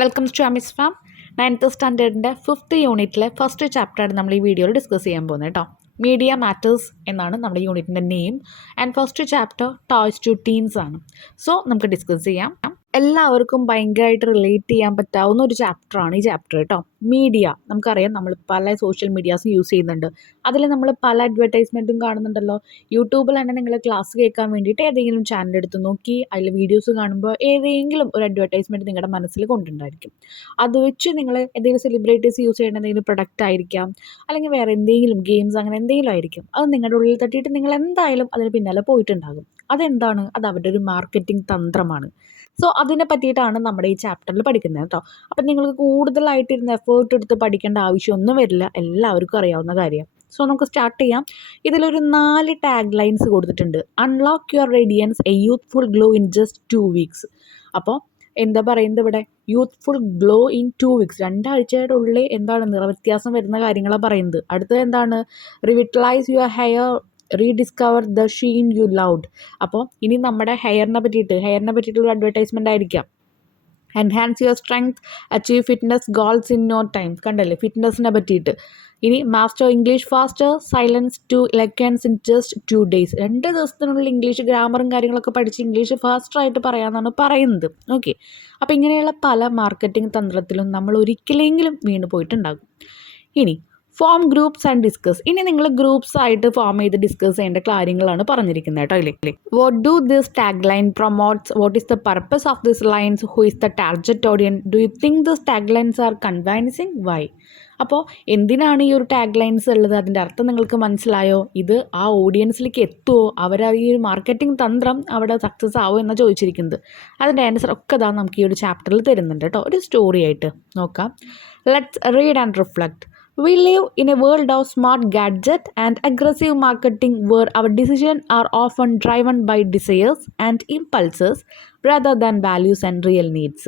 Welcome to അമിസ് farm. 9th സ്റ്റാൻഡേർഡിൻ്റെ 5th യൂണിറ്റിലെ ഫസ്റ്റ് ചാപ്റ്ററാണ് നമ്മൾ ഈ വീഡിയോയിൽ ഡിസ്കസ് ചെയ്യാൻ പോകുന്നത് കേട്ടോ. മീഡിയ മാറ്റേഴ്സ് എന്നാണ് നമ്മുടെ യൂണിറ്റിൻ്റെ name. And first chapter toys to teens ആണ്. സോ നമുക്ക് ഡിസ്കസ് ചെയ്യാം. എല്ലാവർക്കും ഭയങ്കരമായിട്ട് റിലേറ്റ് ചെയ്യാൻ പറ്റാവുന്ന ഒരു ചാപ്റ്ററാണ് ഈ ചാപ്റ്റർ കേട്ടോ. മീഡിയ നമുക്കറിയാം, നമ്മൾ പല സോഷ്യൽ മീഡിയാസും യൂസ് ചെയ്യുന്നുണ്ട്. അതിൽ നമ്മൾ പല അഡ്വർടൈസ്മെൻറ്റും കാണുന്നുണ്ടല്ലോ. യൂട്യൂബിൽ തന്നെ നിങ്ങൾ ക്ലാസ് കേൾക്കാൻ വേണ്ടിയിട്ട് ഏതെങ്കിലും ചാനൽ എടുത്ത് നോക്കി അതിൽ വീഡിയോസ് കാണുമ്പോൾ ഏതെങ്കിലും ഒരു അഡ്വർടൈസ്മെൻറ്റ് നിങ്ങളുടെ മനസ്സിൽ കൊണ്ടുണ്ടായിരിക്കും. അത് വെച്ച് നിങ്ങൾ എന്തെങ്കിലും സെലിബ്രിറ്റീസ് യൂസ് ചെയ്യുന്ന എന്തെങ്കിലും പ്രൊഡക്റ്റ് ആയിരിക്കാം, അല്ലെങ്കിൽ വേറെ എന്തെങ്കിലും ഗെയിംസ് അങ്ങനെ എന്തെങ്കിലും ആയിരിക്കും. അത് നിങ്ങളുടെ ഉള്ളിൽ തട്ടിയിട്ട് നിങ്ങൾ എന്തായാലും അതിന് പിന്നാലെ പോയിട്ടുണ്ടാകും. അതെന്താണ്? അത് അവരുടെ ഒരു മാർക്കറ്റിംഗ് തന്ത്രമാണ്. സോ അതിനെ പറ്റിയിട്ടാണ് നമ്മുടെ ഈ ചാപ്റ്ററിൽ പഠിക്കുന്നത് കേട്ടോ. അപ്പം നിങ്ങൾക്ക് കൂടുതലായിട്ട് ഇരുന്ന് എഫേർട്ട് എടുത്ത് പഠിക്കേണ്ട ആവശ്യമൊന്നും വരില്ല, എല്ലാവർക്കും അറിയാവുന്ന കാര്യമാണ്. സോ നമുക്ക് സ്റ്റാർട്ട് ചെയ്യാം. ഇതിലൊരു 4 ടാഗ് ലൈൻസ് കൊടുത്തിട്ടുണ്ട്. Unlock your radiance, a youthful glow in just 2 weeks. അപ്പോൾ എന്താ പറയുന്നത് ഇവിടെ? യൂത്ത്ഫുൾ ഗ്ലോ ഇൻ 2 വീക്സ്, 2 ആഴ്ചയുടെ ഉള്ളിൽ എന്താണ് നിറവ്യത്യാസം വരുന്ന കാര്യങ്ങളാണ് പറയുന്നത്. അടുത്തത് എന്താണ്? Revitalise your hair, rediscover the sheen you loved. അപ്പോൾ ഇനി നമ്മുടെ ഹെയറിനെ പറ്റിയിട്ടുള്ള അഡ്വർടൈസ്മെൻ്റ് ആയിരിക്കാം. Enhance your strength, achieve fitness goals in no time. കണ്ടല്ലേ, ഫിറ്റ്നസ്സിനെ പറ്റിയിട്ട്. ഇനി master English faster, silence to eloquence in just 2 days. 2 ദിവസത്തിനുള്ളിൽ ഇംഗ്ലീഷ് ഗ്രാമറും കാര്യങ്ങളൊക്കെ പഠിച്ച് ഇംഗ്ലീഷ് ഫാസ്റ്ററായിട്ട് പറയാമെന്നാണ് പറയുന്നത്. ഓക്കെ, അപ്പോൾ ഇങ്ങനെയുള്ള പല മാർക്കറ്റിംഗ് തന്ത്രത്തിലും നമ്മൾ ഒരിക്കലെങ്കിലും വീണ് പോയിട്ടുണ്ടാകും. ഇനി ഫോം ഗ്രൂപ്പ്സ് ആൻഡ് ഡിസ്കസ്. ഇനി നിങ്ങൾ ഗ്രൂപ്പ്സ് ആയിട്ട് ഫോം ചെയ്ത് ഡിസ്കസ് ചെയ്യേണ്ട കാര്യങ്ങളാണ് പറഞ്ഞിരിക്കുന്നത് കേട്ടോ. ഇല്ലേ, what do this tag line promotes, what is the purpose of this lines, who is the target audience, do you think this tag lines are convincing, why? അപ്പോൾ എന്തിനാണ് ഈ ഒരു ടാഗ് ലൈൻസ് ഉള്ളത്? അതിൻ്റെ അർത്ഥം നിങ്ങൾക്ക് മനസ്സിലായോ? ഇത് ആ ഓഡിയൻസിലേക്ക് എത്തുമോ? അവർ ഈ ഒരു മാർക്കറ്റിംഗ് തന്ത്രം അവിടെ സക്സസ് ആവുമോ എന്നാണ് ചോദിച്ചിരിക്കുന്നത്. അതിൻ്റെ ആൻസർ ഒക്കെ ഇതാ നമുക്ക് ഈ ഒരു ചാപ്റ്ററിൽ തരുന്നുണ്ട് കേട്ടോ, ഒരു സ്റ്റോറി ആയിട്ട്. നോക്കാം. Let's read and reflect. We live in a world of smart gadgets and aggressive marketing where our decisions are often driven by desires and impulses rather than values and real needs.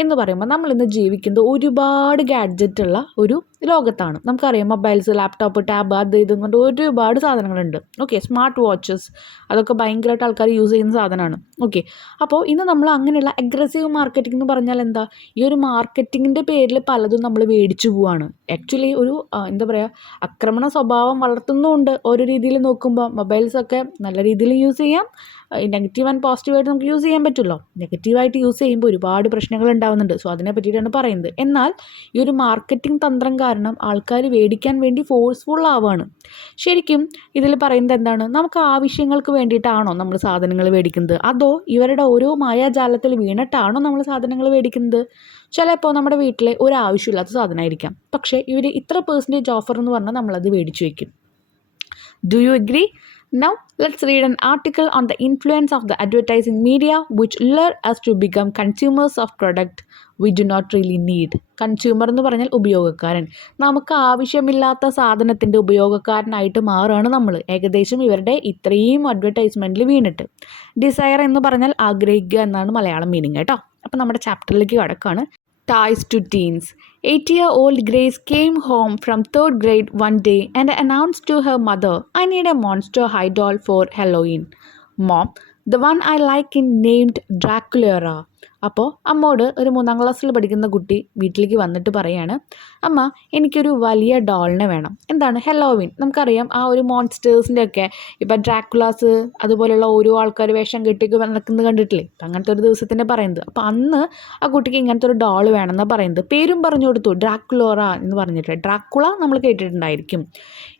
എന്ന് പറയുമ്പോൾ നമ്മൾ ഇന്ന് ജീവിക്കുന്നത് ഒരുപാട് gadget ഉള്ള ഒരു ലോകത്താണ്. നമുക്കറിയാം, മൊബൈൽസ്, ലാപ്ടോപ്പ്, ടാബ്, അത് ഇതുകൊണ്ട് ഒരുപാട് സാധനങ്ങളുണ്ട്. ഓക്കെ, സ്മാർട്ട് വാച്ചസ്, അതൊക്കെ ഭയങ്കരമായിട്ട് ആൾക്കാർ യൂസ് ചെയ്യുന്ന സാധനമാണ്. ഓക്കെ, അപ്പോൾ ഇന്ന് നമ്മൾ അങ്ങനെയുള്ള അഗ്രസീവ് മാർക്കറ്റിംഗ് എന്ന് പറഞ്ഞാൽ എന്താ? ഈ ഒരു മാർക്കറ്റിങ്ങിൻ്റെ പേരിൽ പലതും നമ്മൾ മേടിച്ചു പോവാണ്. ആക്ച്വലി ഒരു എന്താ പറയുക, ആക്രമണ സ്വഭാവം വളർത്തുന്നുമുണ്ട്. ഓരോ രീതിയിൽ നോക്കുമ്പോൾ മൊബൈൽസൊക്കെ നല്ല രീതിയിൽ യൂസ് ചെയ്യാം, നെഗറ്റീവ് ആൻഡ് പോസിറ്റീവായിട്ട് നമുക്ക് യൂസ് ചെയ്യാൻ പറ്റുമല്ലോ. നെഗറ്റീവായിട്ട് യൂസ് ചെയ്യുമ്പോൾ ഒരുപാട് പ്രശ്നങ്ങൾ ഉണ്ടാകുന്നുണ്ട്. സോ അതിനെ പറ്റിയിട്ടാണ് പറയുന്നത്. എന്നാൽ ഈ ഒരു മാർക്കറ്റിംഗ് തന്ത്രം കാരണം ആൾക്കാർ മേടിക്കാൻ വേണ്ടി ഫോഴ്സ്ഫുൾ ആവുകയാണ്. ശരിക്കും ഇതിൽ പറയുന്നത് എന്താണ്? നമുക്ക് ആവശ്യങ്ങൾക്ക് വേണ്ടിയിട്ടാണോ നമ്മൾ സാധനങ്ങൾ മേടിക്കുന്നത്, അതോ ഇവരുടെ ഓരോ മായാജാലത്തിൽ വീണിട്ടാണോ നമ്മൾ സാധനങ്ങൾ മേടിക്കുന്നത്? ചിലപ്പോൾ നമ്മുടെ വീട്ടിൽ ഒരു ആവശ്യമില്ലാത്ത സാധനമായിരിക്കാം, പക്ഷേ ഇവർ ഇത്ര % ഓഫർ എന്ന് പറഞ്ഞാൽ നമ്മളത് മേടിച്ചു വയ്ക്കും. Do you agree? Now let's read an article on the influence of the advertising media which lure us to become consumers of product we do not really need. Consumer എന്ന് പറഞ്ഞാൽ ഉപയോഗക്കാരൻ. നമുക്ക് ആവശ്യമില്ലാത്ത സാധനത്തിൻ്റെ ഉപയോഗക്കാരനായിട്ട് മാറുകയാണ് നമ്മൾ, ഏകദേശം ഇവരുടെ ഇത്രയും അഡ്വർടൈസ്മെൻറ്റിൽ വീണിട്ട്. ഡിസയർ എന്ന് പറഞ്ഞാൽ ആഗ്രഹിക്കുക എന്നാണ് മലയാളം മീനിങ് കേട്ടോ. അപ്പോൾ നമ്മുടെ ചാപ്റ്ററിലേക്ക് കടക്കാണ്. Ties to teens. 8-year-old Grace came home from 3rd grade one day and announced to her mother, I need a monster high doll for Halloween. Mom, the one I like is named Dracula. അപ്പോൾ അമ്മോട് ഒരു 3ാം ക്ലാസ്സിൽ പഠിക്കുന്ന കുട്ടി വീട്ടിലേക്ക് വന്നിട്ട് പറയാണ്, അമ്മ എനിക്കൊരു വലിയ ഡോളിനെ വേണം. എന്താണ്? ഹെലോവിൻ. നമുക്കറിയാം, ആ ഒരു മോൺസ്റ്റേഴ്സിൻ്റെ ഒക്കെ ഇപ്പം ഡ്രാക്കുലാസ് അതുപോലെയുള്ള ഓരോ ആൾക്കാർ വേഷം കെട്ടിയൊക്കെ നടക്കുന്നത് കണ്ടിട്ടില്ലേ? അങ്ങനത്തെ ഒരു ദിവസത്തിൻ്റെ പറയുന്നത്. അപ്പോൾ അന്ന് ആ കുട്ടിക്ക് ഇങ്ങനത്തെ ഒരു ഡോൾ വേണമെന്നാണ് പറയുന്നത്. പേരും പറഞ്ഞു കൊടുത്തു, ഡ്രാക്കുലോറ എന്ന് പറഞ്ഞിട്ട്. ഡ്രാക്കുള നമ്മൾ കേട്ടിട്ടുണ്ടായിരിക്കും.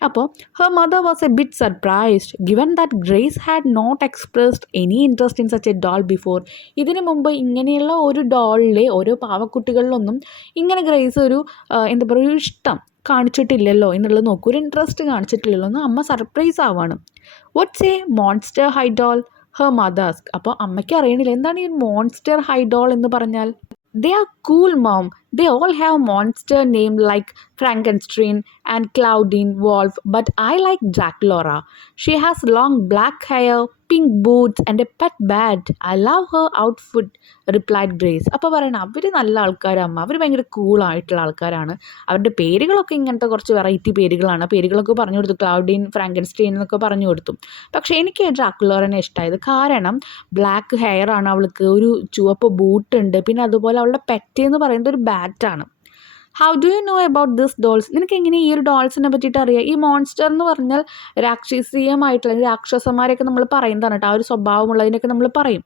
അപ്പോൾ her mother was a bit surprised given that Grace had not expressed any interest in such a doll before. ഇതിനു മുമ്പ് ഇങ്ങനെയുള്ള ഒരു ഡോളിലെ ഓരോ പാവക്കുട്ടികളിലൊന്നും ഇങ്ങനെ ഗ്രേസ് ഒരു എന്താ പറയുക, ഒരു ഇഷ്ടം കാണിച്ചിട്ടില്ലല്ലോ എന്നുള്ളത് നോക്കൂ, ഒരു ഇൻട്രസ്റ്റ് കാണിച്ചിട്ടില്ലല്ലോ എന്ന് അമ്മ സർപ്രൈസ് ആവാണ്. What's a Monster High doll, her mother. അപ്പോൾ അമ്മയ്ക്ക് അറിയണില്ല എന്താണ് ഈ മോൺസ്റ്റർ ഹൈ ഡോൾ എന്ന് പറഞ്ഞാൽ. They are cool, mom. They all have monster names like Frankenstein and Claudine Wolf, but I like Draculaura. She has long black hair, pink boots, and a pet bat. I love her outfit, replied Grace. അപ്പോൾ പറയണം അവർ നല്ല ആൾക്കാരമ്മ, അവർ ഭയങ്കര കൂളായിട്ടുള്ള ആൾക്കാരാണ്. അവരുടെ പേരുകളൊക്കെ ഇങ്ങനത്തെ കുറച്ച് variety പേരുകളാണ്. പേരുകളൊക്കെ പറഞ്ഞു കൊടുത്തു, ക്ലൗഡിൻ, ഫ്രാങ്കൻസ്റ്റീൻ എന്നൊക്കെ പറഞ്ഞു കൊടുത്തു. പക്ഷേ എനിക്ക് ഡ്രാക്കുളോറിനെ ഇഷ്ടമായത് കാരണം ബ്ലാക്ക് ഹെയർ ആണ് അവൾക്ക്, ഒരു ചുവപ്പ് ബൂട്ടുണ്ട്, പിന്നെ അതുപോലെ അവളുടെ പെറ്റ് എന്ന് പറയുന്നത് ഒരു ബാറ്റാണ്. How do you know about this dolls? നിനക്ക് എങ്ങനെ ഈ ഒരു ഡോൾസിനെ പറ്റിയിട്ട് അറിയാം? ഈ മോൺസ്റ്റർ എന്ന് പറഞ്ഞാൽ രാക്ഷസീയമായിട്ടുള്ള രാക്ഷസന്മാരെയൊക്കെ നമ്മൾ പറയുന്നതാണ് കേട്ടോ, ആ ഒരു സ്വഭാവമുള്ളതിനൊക്കെ നമ്മൾ പറയും.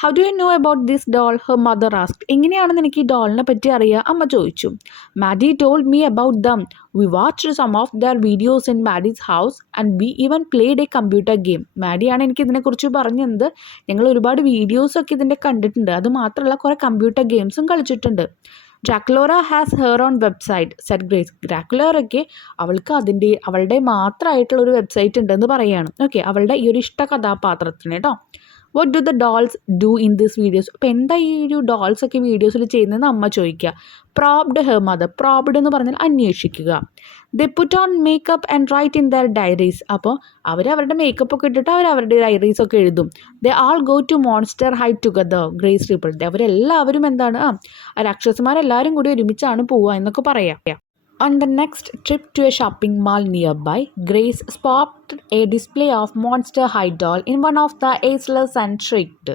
How do you know about this doll? Her mother asked. എങ്ങനെയാണ് നിനക്ക് ഈ ഡോളിനെ പറ്റി അറിയുക? അമ്മ ചോദിച്ചു. Maddy told me about them. We watched some of their videos in Maddy's house and we even played a computer game. മാഡിയാണ് എനിക്ക് ഇതിനെക്കുറിച്ച് പറഞ്ഞത്. ഞങ്ങൾ ഒരുപാട് വീഡിയോസൊക്കെ ഇതിൻ്റെ കണ്ടിട്ടുണ്ട്, അതുമാത്രമല്ല കുറേ കമ്പ്യൂട്ടർ ഗെയിംസും കളിച്ചിട്ടുണ്ട്. Draculaura has her own website said Grace. ഡ്രാക്കുളോറയ്ക്ക് അവളുടെ മാത്രമായിട്ടുള്ള ഒരു വെബ്സൈറ്റ് ഉണ്ടെന്ന് പറയുകയാണ്. ഓക്കെ, അവളുടെ ഈ ഒരു ഇഷ്ട കഥാപാത്രത്തിന് കേട്ടോ. What do the dolls do in this videos? അപ്പോൾ എന്താ ഈ ഒരു ഡോൾസൊക്കെ വീഡിയോസിൽ ചെയ്യുന്നതെന്ന് അമ്മ ചോദിക്കുക. പ്രോബ്ഡ് ഹെർ മദർ. പ്രോബ്ഡ് എന്ന് പറഞ്ഞാൽ അന്വേഷിക്കുക. They put on makeup and write in their diaries. അപ്പോൾ അവരുടെ മേക്കപ്പ് ഒക്കെ ഇട്ടിട്ട് അവരുടെ ഡയറീസ് ഒക്കെ എഴുതും. They all go to Monster High together. Grace replied. അവരെല്ലാവരും എന്താണ് രാക്ഷസന്മാരെല്ലാവരും കൂടി ഒരുമിച്ചാണ് പോവുക എന്നൊക്കെ പറയാം. On the next trip to a shopping mall nearby, Grace spotted a display of Monster High doll in one of the Ageless and Shrieked.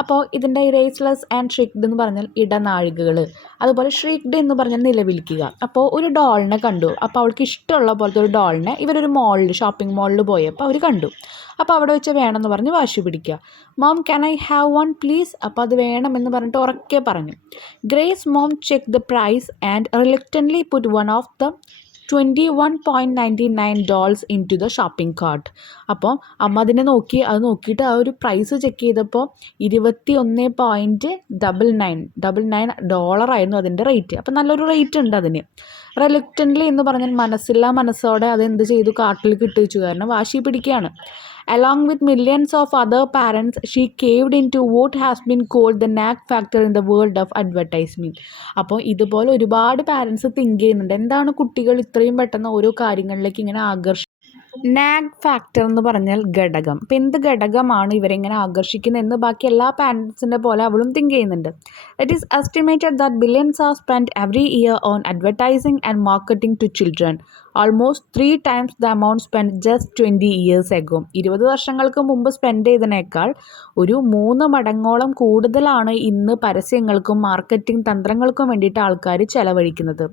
അപ്പോൾ ഇതിൻ്റെ Ageless and Shrieked എന്ന് പറഞ്ഞാൽ ഇടനാഴികകൾ, അതുപോലെ Shrieked എന്ന് പറഞ്ഞാൽ നിലവിളിക്കുക. അപ്പോൾ ഒരു ഡോളിനെ കണ്ടു. അപ്പോൾ അവൾക്ക് ഇഷ്ടമുള്ള പോലത്തെ ഒരു ഡോളിനെ ഇവരൊരു ഷോപ്പിംഗ് മാളിൽ പോയപ്പോൾ അവർ കണ്ടു. അപ്പോൾ അവിടെ വെച്ച് വേണമെന്ന് പറഞ്ഞ് വാശി പിടിക്കുക. Mom can I have one please? അപ്പോൾ അത് വേണമെന്ന് പറഞ്ഞിട്ട് ഉറക്കെ പറഞ്ഞു. Grace mom check the price and reluctantly put one of the $21.99 into the shopping cart. അപ്പോൾ അമ്മ അതിനെ നോക്കിയിട്ട് ആ ഒരു പ്രൈസ് ചെക്ക് ചെയ്തപ്പോൾ $21.99 അതിൻ്റെ റേറ്റ്. അപ്പോൾ നല്ലൊരു റേറ്റ് ഉണ്ട് അതിന്. റിലക്റ്റൻ്റ്ലി എന്ന് പറഞ്ഞാൽ മനസ്സോടെ അതെന്ത് ചെയ്തു, കാർട്ടിൽ കിട്ടിച്ചു, കാരണം വാശി പിടിക്കുകയാണ്. Along with millions of other parents, she caved into what has been called the nag factor in the world of advertisement. അപ്പോൾ ഇതുപോലെ ഒരുപാട് പാരൻസ് തിങ്ക് ചെയ്യുന്നുണ്ട്, എന്താണ് കുട്ടികൾ ഇത്രയും പെട്ടെന്ന് ഓരോ കാര്യങ്ങളിലേക്ക് ഇങ്ങനെ നാഗ് ഫാക്ടർ എന്ന് പറഞ്ഞാൽ ഘടകം. അപ്പം എന്ത് ഘടകമാണ് ഇവരെങ്ങനെ ആകർഷിക്കുന്നതെന്ന് ബാക്കി എല്ലാ പാരൻസിൻ്റെ പോലെ അവളും തിങ്ക് ചെയ്യുന്നുണ്ട്. It is estimated that billions are spend every year on advertising and marketing to children, almost 3 times the amount spent just 20 years ago. 20 വർഷങ്ങൾക്ക് മുമ്പ് സ്പെൻഡ് ചെയ്തതിനേക്കാൾ ഒരു 3 മടങ്ങോളം കൂടുതലാണ് ഇന്ന് പരസ്യങ്ങൾക്കും മാർക്കറ്റിംഗ് തന്ത്രങ്ങൾക്കും വേണ്ടിയിട്ട് ആൾക്കാർ ചെലവഴിക്കുന്നത്.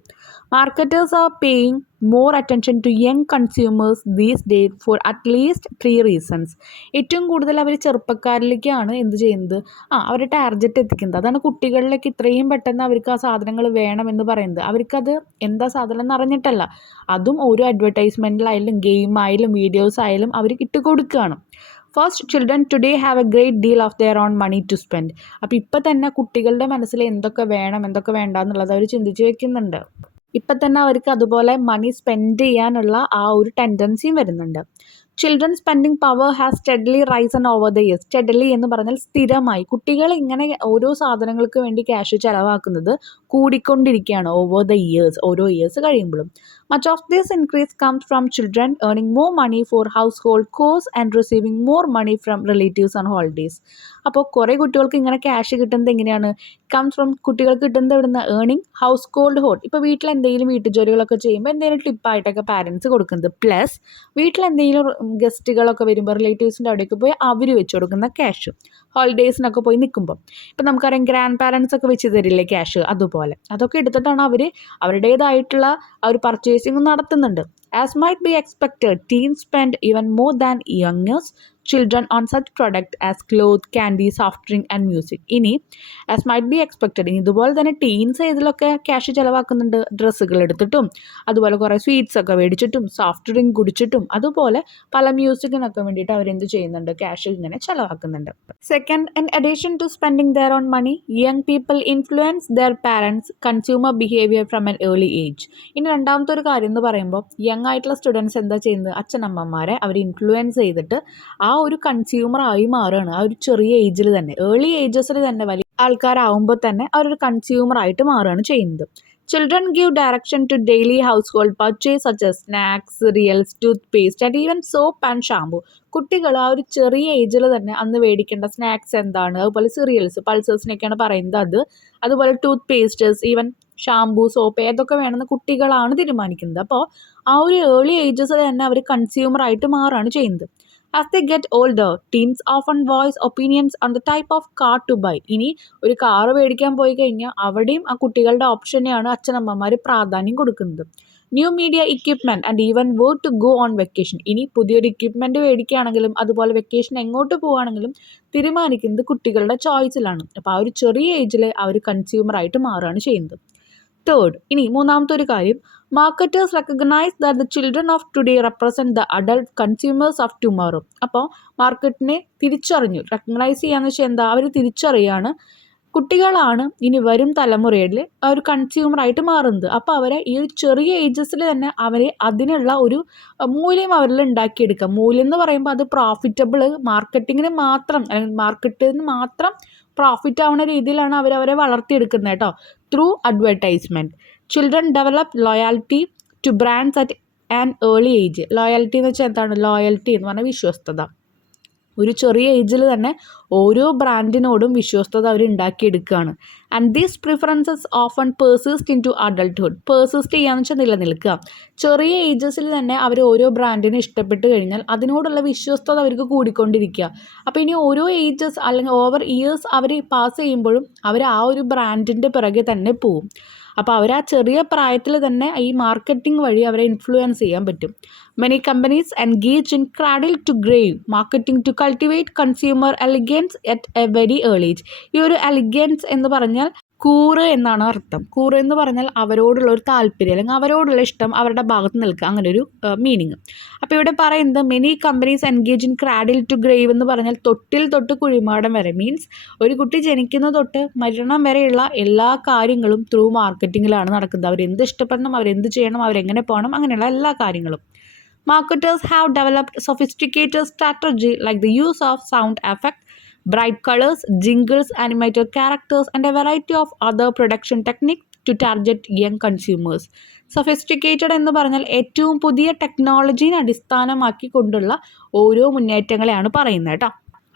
Marketers are paying more attention to young consumers these days for at least 3 reasons. ഏറ്റവും കൂടുതൽ അവർ ചെറുപ്പക്കാരിലേക്കാണ് എന്ത് ചെയ്യുന്നത്, അവരുടെ ടാർഗറ്റ് എത്തിക്കുന്നത്. അതാണ് കുട്ടികളിലേക്ക് ഇത്രയും പെട്ടെന്ന് അവർക്ക് ആ സാധനങ്ങൾ വേണമെന്ന് പറയുന്നത്. അവർക്കത് എന്താ സാധനം എന്ന് അറിഞ്ഞിട്ടല്ല, അതും ഓരോ അഡ്വർടൈസ്മെൻറ്റിലായാലും ഗെയിമായാലും വീഡിയോസ് ആയാലും അവർ ഇട്ടുകൊടുക്കുകയാണ്. First, children today have a great deal of their own money to spend. അപ്പോൾ ഇപ്പം തന്നെ കുട്ടികളുടെ മനസ്സിൽ എന്തൊക്കെ വേണം എന്തൊക്കെ വേണ്ട എന്നുള്ളത് അവർ ചിന്തിച്ച് വെക്കുന്നുണ്ട്. ഇപ്പം തന്നെ അവർക്ക് അതുപോലെ മണി സ്പെൻഡ് ചെയ്യാനുള്ള ആ ഒരു ടെൻഡൻസിയും വരുന്നുണ്ട്. Children spending power has steadily risen over the years. Steadily എന്ന് പറഞ്ഞാൽ സ്ഥിരമായി കുട്ടികൾ ഇങ്ങനെ ഓരോ സാധനങ്ങൾക്ക് വേണ്ടി ക്യാഷ് ചിലവാക്കുന്നത് കൂടിക്കൊണ്ടിരിക്കുകയാണ് ഓവർ ദ ഇയേഴ്സ്, ഓരോ ഇയേഴ്സ് കഴിയുമ്പോഴും. Much of this increase comes from children earning more money for household chores and receiving more money from relatives and holidays. അപ്പോൾ കുറേ കുട്ടികൾക്ക് ഇങ്ങനെ ക്യാഷ് കിട്ടുന്നത് എങ്ങനെയാണ്? കംസ് ഫ്രം കുട്ടികൾക്ക് കിട്ടുന്നത് എവിടുന്ന്? ഏർണിംഗ് ഹൗസ് ഹോൾഡ് ഇപ്പോൾ വീട്ടിൽ എന്തെങ്കിലും വീട്ടുജോലികളൊക്കെ ചെയ്യുമ്പോൾ എന്തെങ്കിലും ടിപ്പായിട്ടൊക്കെ പാരൻസ് കൊടുക്കുന്നത്, പ്ലസ് വീട്ടിൽ എന്തെങ്കിലും ഗസ്റ്റുകളൊക്കെ വരുമ്പോൾ റിലേറ്റീവ്സിൻ്റെ അവിടേക്ക് പോയി അവർ വെച്ച് കൊടുക്കുന്ന ക്യാഷ്, ഹോളിഡേയ്സിനൊക്കെ പോയി നിൽക്കുമ്പോൾ ഇപ്പം നമുക്കറിയാം ഗ്രാൻഡ് പാരൻസ് ഒക്കെ വെച്ച് തരില്ലേ ക്യാഷ്, അതുപോലെ അതൊക്കെ എടുത്തിട്ടാണ് അവർ അവരുടേതായിട്ടുള്ള ആ ഒരു പർച്ചേസിങ് നടത്തുന്നുണ്ട്. As might be expected, teens spend even more than youngers children on such product as cloth, candy, soft drink and music. ഇനി ആസ് മൈറ്റ് ബി എക്സ്പെക്റ്റഡ്, ഇതുപോലെ തന്നെ ടീൻസ് ഇതിലൊക്കെ ക്യാഷ് ചിലവാക്കുന്നുണ്ട്. ഡ്രസ്സുകൾ എടുത്തിട്ടും അതുപോലെ കുറേ സ്വീറ്റ്സ് ഒക്കെ മേടിച്ചിട്ടും സോഫ്റ്റ് ഡ്രിങ്ക് കുടിച്ചിട്ടും അതുപോലെ പല മ്യൂസിക്കിനൊക്കെ വേണ്ടിയിട്ട് അവരെന്ത് ചെയ്യുന്നുണ്ട്, ക്യാഷ് ഇങ്ങനെ ചിലവാക്കുന്നുണ്ട്. Second, in addition to spending their own money, young people influence their parents consumer behaviour from an early age. ഇനി രണ്ടാമത്തെ ഒരു കാര്യം എന്ന് പറയുമ്പോൾ യങ് ആയിട്ടുള്ള സ്റ്റുഡൻസ് എന്താ ചെയ്യുന്നത്, അച്ഛനമ്മമാരെ അവർ ഇൻഫ്ലുവൻസ് ചെയ്തിട്ട് ആ ഒരു കൺസ്യൂമറായി മാറുകയാണ് ആ ഒരു ചെറിയ ഏജിൽ തന്നെ. ഏർലി ഏജസിൽ തന്നെ വലിയ ആൾക്കാരാവുമ്പോൾ തന്നെ അവരൊരു കൺസ്യൂമറായിട്ട് മാറുകയാണ് ചെയ്യുന്നത്. Children give direction to daily household purchase such as snacks, cereals, toothpaste and even soap and shampoo. കുട്ടികൾ ആ ഒരു ചെറിയ ഏജിൽ തന്നെ അന്ന് മേടിക്കേണ്ട സ്നാക്സ് എന്താണ്, അതുപോലെ സിറിയൽസ്, പൾസേഴ്സിനൊക്കെയാണ് പറയുന്നത് അതുപോലെ tooth pastes, even shampoo, soap ഏതൊക്കെ വേണമെന്ന് കുട്ടികളാണ് തീരുമാനിക്കുന്നത്. അപ്പോൾ ആ ഒരു ഏർലി ഏജസിൽ തന്നെ അവർ കൺസ്യൂമറായിട്ട് മാറുകയാണ് ചെയ്യുന്നത്. As they get older, teens often voice opinions on the type of car to buy. ഇനി ഒരു കാറ് മേടിക്കാൻ പോയി കഴിഞ്ഞാൽ അവിടെയും ആ കുട്ടികളുടെ ഓപ്ഷനെയാണ് അച്ഛനമ്മമാർ പ്രാധാന്യം കൊടുക്കുന്നത്. New media equipment and even where to go on vacation. ഇനി പുതിയൊരു ഇക്വിപ്മെൻറ്റ് മേടിക്കുകയാണെങ്കിലും അതുപോലെ വെക്കേഷൻ എങ്ങോട്ട് പോവുകയാണെങ്കിലും തീരുമാനിക്കുന്നത് കുട്ടികളുടെ ചോയ്സിലാണ്. അപ്പോൾ ആ ഒരു ചെറിയ ഏജിൽ അവർ കൺസ്യൂമറായിട്ട് മാറുകയാണ് ചെയ്യുന്നത്. തേർഡ്, ഇനി മൂന്നാമത്തെ ഒരു കാര്യം, marketers recognise that the children of today represent the adult consumers of tomorrow. അപ്പോൾ മാർക്കറ്റിനെ തിരിച്ചറിഞ്ഞു, റെക്കഗ്നൈസ് ചെയ്യാന്ന് വെച്ചാൽ എന്താ, അവർ തിരിച്ചറിയാണ് കുട്ടികളാണ് ഇനി വരും തലമുറയിൽ ആ ഒരു കൺസ്യൂമറായിട്ട് മാറുന്നത്. അപ്പോൾ അവരെ ഈ ഒരു ചെറിയ ഏജസിൽ തന്നെ അവരെ അതിനുള്ള ഒരു മൂല്യം അവരിൽ ഉണ്ടാക്കിയെടുക്കുക. മൂല്യം എന്ന് പറയുമ്പോൾ അത് പ്രോഫിറ്റബിൾ, മാർക്കറ്റിങ്ങിന് മാത്രം അല്ലെങ്കിൽ മാർക്കറ്റിന് മാത്രം പ്രോഫിറ്റ് ആവുന്ന രീതിയിലാണ് അവരവരെ വളർത്തിയെടുക്കുന്നത് കേട്ടോ. Through advertisement children develop loyalty to brands at an early age. Loyalty എന്ന് വെച്ചാൽ എന്താണ്? ലോയൽറ്റി എന്ന് പറഞ്ഞാൽ വിശ്വസ്തത. ഒരു ചെറിയ ഏജിൽ തന്നെ ഓരോ ബ്രാൻഡിനോടും വിശ്വസ്തത അവർ ഉണ്ടാക്കിയെടുക്കുകയാണ്. And these preferences often persist into adulthood. Persist ചെയ്യാന്ന് വെച്ചാൽ നിലനിൽക്കുക. ചെറിയ ഏജസിൽ തന്നെ അവർ ഓരോ ബ്രാൻഡിനെ ഇഷ്ടപ്പെട്ട് കഴിഞ്ഞാൽ അതിനോടുള്ള വിശ്വസ്തത അവർക്ക് കൂടിക്കൊണ്ടിരിക്കുക. അപ്പോൾ ഇനി ഓരോ ഏജസ് അല്ലെങ്കിൽ ഓവർ ഇയേഴ്സ് അവർ പാസ് ചെയ്യുമ്പോഴും അവർ ആ ഒരു ബ്രാൻഡിൻ്റെ പിറകെ തന്നെ പോവും. അപ്പോൾ അവർ ആ ചെറിയ പ്രായത്തിൽ തന്നെ ഈ മാർക്കറ്റിംഗ് വഴി അവരെ ഇൻഫ്ലുവൻസ് ചെയ്യാൻ പറ്റും. Many companies engage in cradle to grave marketing to cultivate consumer elegance at a very early age. ഈ ഒരു എലിഗൻസ് എന്ന് പറഞ്ഞാൽ കൂറ് എന്നാണ് അർത്ഥം. കൂറ് എന്ന് പറഞ്ഞാൽ അവരോടുള്ള ഒരു താല്പര്യം അല്ലെങ്കിൽ അവരോടുള്ള ഇഷ്ടം അവരുടെ ഭാഗത്ത് നിൽക്കുക, അങ്ങനെ ഒരു മീനിങ്. അപ്പോൾ ഇവിടെ പറയുന്നത് many companies engage in cradle to grave എന്ന് പറഞ്ഞാൽ തൊട്ടിൽ തൊട്ട് കുഴിമാടം വരെ. മീൻസ് ഒരു കുട്ടി ജനിക്കുന്ന തൊട്ട് മരണം വരെയുള്ള എല്ലാ കാര്യങ്ങളും ത്രൂ മാർക്കറ്റിങ്ങിലാണ് നടക്കുന്നത്. അവരെന്ത് ഇഷ്ടപ്പെടണം, അവരെന്ത് ചെയ്യണം, അവരെങ്ങനെ പോകണം, അങ്ങനെയുള്ള എല്ലാ കാര്യങ്ങളും. Marketers have developed sophisticated strategy like the use of sound effect, bright colors, jingles, animated characters, and a variety of other production techniques to target young consumers. Sophisticated എന്ന് പറഞ്ഞാൽ ഏറ്റവും പുതിയ ടെക്നോളജീനെ അടിസ്ഥാനമാക്കി കൊണ്ടുള്ള ഓരോ മുന്നേറ്റങ്ങളെയാണ് പറയുന്നത് കേട്ടോ.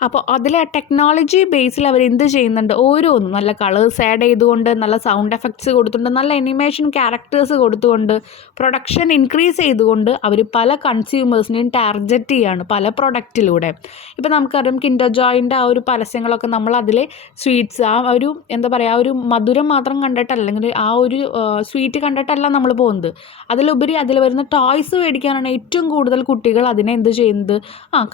അപ്പോൾ അതിലെ ടെക്നോളജി ബേസിൽ അവർ എന്ത് ചെയ്യുന്നുണ്ട്, ഓരോന്നും നല്ല കളേഴ്സ് ആഡ് ചെയ്തുകൊണ്ട്, നല്ല സൗണ്ട് എഫക്ട്സ് കൊടുത്തുകൊണ്ട്, നല്ല അനിമേഷൻ ക്യാരക്ടേഴ്സ് കൊടുത്തുകൊണ്ട്, പ്രൊഡക്ഷൻ ഇൻക്രീസ് ചെയ്തുകൊണ്ട് അവർ പല കൺസ്യൂമേഴ്സിനെയും ടാർഗറ്റ് ചെയ്യുകയാണ് പല പ്രൊഡക്റ്റിലൂടെ. ഇപ്പോൾ നമുക്കറിയാം കിൻഡർ ജോയിൻ്റെ ആ ഒരു പരസ്യങ്ങളൊക്കെ നമ്മൾ അതിലെ സ്വീറ്റ്സ് ആ ഒരു എന്താ പറയുക, ആ ഒരു മധുരം മാത്രം കണ്ടിട്ടല്ല, അല്ലെങ്കിൽ ആ ഒരു സ്വീറ്റ് കണ്ടിട്ടല്ല നമ്മൾ പോകുന്നത്. അതിലുപരി അതിൽ വരുന്ന ടോയ്സ് മേടിക്കാനാണ് ഏറ്റവും കൂടുതൽ കുട്ടികൾ അതിനെ എന്ത് ചെയ്യുന്നത്,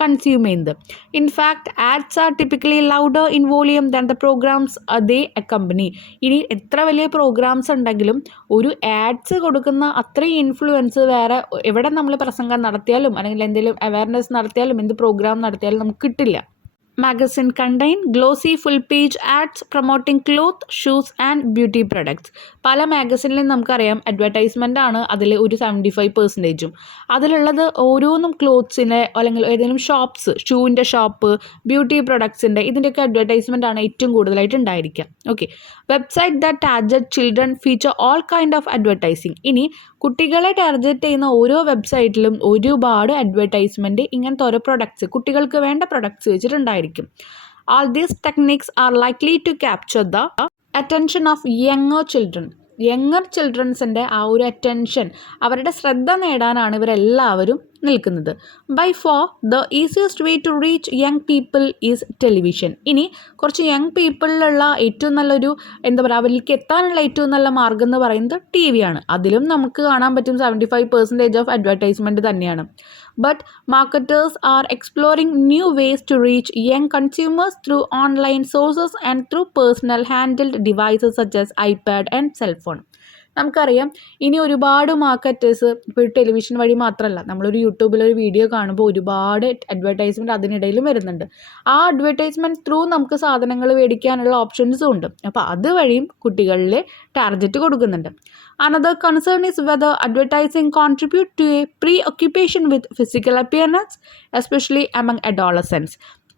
കൺസ്യൂം ചെയ്യുന്നത്. In fact ads are typically louder in volume than the programs they accompany. ഇനി എത്ര വലിയ പ്രോഗ്രാംസ് ഉണ്ടെങ്കിലും ഒരു ആഡ്സ് കൊടുക്കുന്ന അത്രയും ഇൻഫ്ലുവൻസ് വേറെ എവിടെ നമ്മൾ പ്രസംഗം നടത്തിയാലും അല്ലെങ്കിൽ എന്തെങ്കിലും അവയർനെസ് നടത്തിയാലും എന്ത് പ്രോഗ്രാം നടത്തിയാലും നമുക്ക് കിട്ടില്ല. Magazine contain glossy full page ads promoting cloth, shoes and beauty products. പല മാഗസിനിലും നമുക്കറിയാം അഡ്വർടൈസ്മെൻ്റ് ആണ് അതിൽ ഒരു 75%. അതിലുള്ളത് ഓരോന്നും ക്ലോത്ത്സിൻ്റെ അല്ലെങ്കിൽ ഏതെങ്കിലും ഷോപ്സ്, ഷൂവിൻ്റെ ഷോപ്പ്, ബ്യൂട്ടി പ്രൊഡക്ട്സിൻ്റെ, ഇതിൻ്റെയൊക്കെ അഡ്വർടൈസ്മെൻ്റ് ആണ് ഏറ്റവും കൂടുതലായിട്ട് ഉണ്ടായിരിക്കുക. Okay, website that target children feature all kind of advertising. ഇനി കുട്ടികളെ ടാർഗറ്റ് ചെയ്യുന്ന ഓരോ വെബ്സൈറ്റിലും ഒരുപാട് അഡ്വർടൈസ്മെൻറ്റ് ഇങ്ങനത്തെ ഓരോ പ്രൊഡക്ട്സ്, കുട്ടികൾക്ക് വേണ്ട products വെച്ചിട്ടുണ്ടായിരിക്കും. All these techniques are likely to capture the attention of younger children. Younger ചിൽഡ്രൻസിൻ്റെ ആ ഒരു അറ്റൻഷൻ, അവരുടെ ശ്രദ്ധ നേടാനാണ് ഇവരെല്ലാവരും നിൽക്കുന്നത്. By far the easiest way to reach young people is television. ഇനി കുറച്ച് യങ് പീപ്പിളിലുള്ള ഏറ്റവും നല്ലൊരു എന്താ പറയുക, അവരിലേക്ക് എത്താനുള്ള ഏറ്റവും നല്ല മാർഗ്ഗം എന്ന് പറയുന്നത് ടി വി ആണ്. അതിലും നമുക്ക് കാണാൻ പറ്റും 75% ഓഫ് അഡ്വർടൈസ്മെൻറ്റ് തന്നെയാണ്. But marketers are exploring new ways to reach young consumers through online sources and through personal handheld devices such as iPad and cell phone. നമുക്കറിയാം ഇനി ഒരുപാട് മാർക്കറ്റേഴ്സ് ഇപ്പോൾ ടെലിവിഷൻ വഴി മാത്രമല്ല, നമ്മളൊരു യൂട്യൂബിലൊരു വീഡിയോ കാണുമ്പോൾ ഒരുപാട് അഡ്വർടൈസ്മെൻറ്റ് അതിനിടയിലും വരുന്നുണ്ട്. ആ അഡ്വർടൈസ്മെൻറ്റ് ത്രൂ നമുക്ക് സാധനങ്ങൾ മേടിക്കാനുള്ള ഓപ്ഷൻസും ഉണ്ട്. അപ്പോൾ അതുവഴിയും കുട്ടികളിൽ ടാർഗറ്റ് കൊടുക്കുന്നുണ്ട്. Another concern is whether advertising contribute to a preoccupation with physical appearance, especially among adolescents.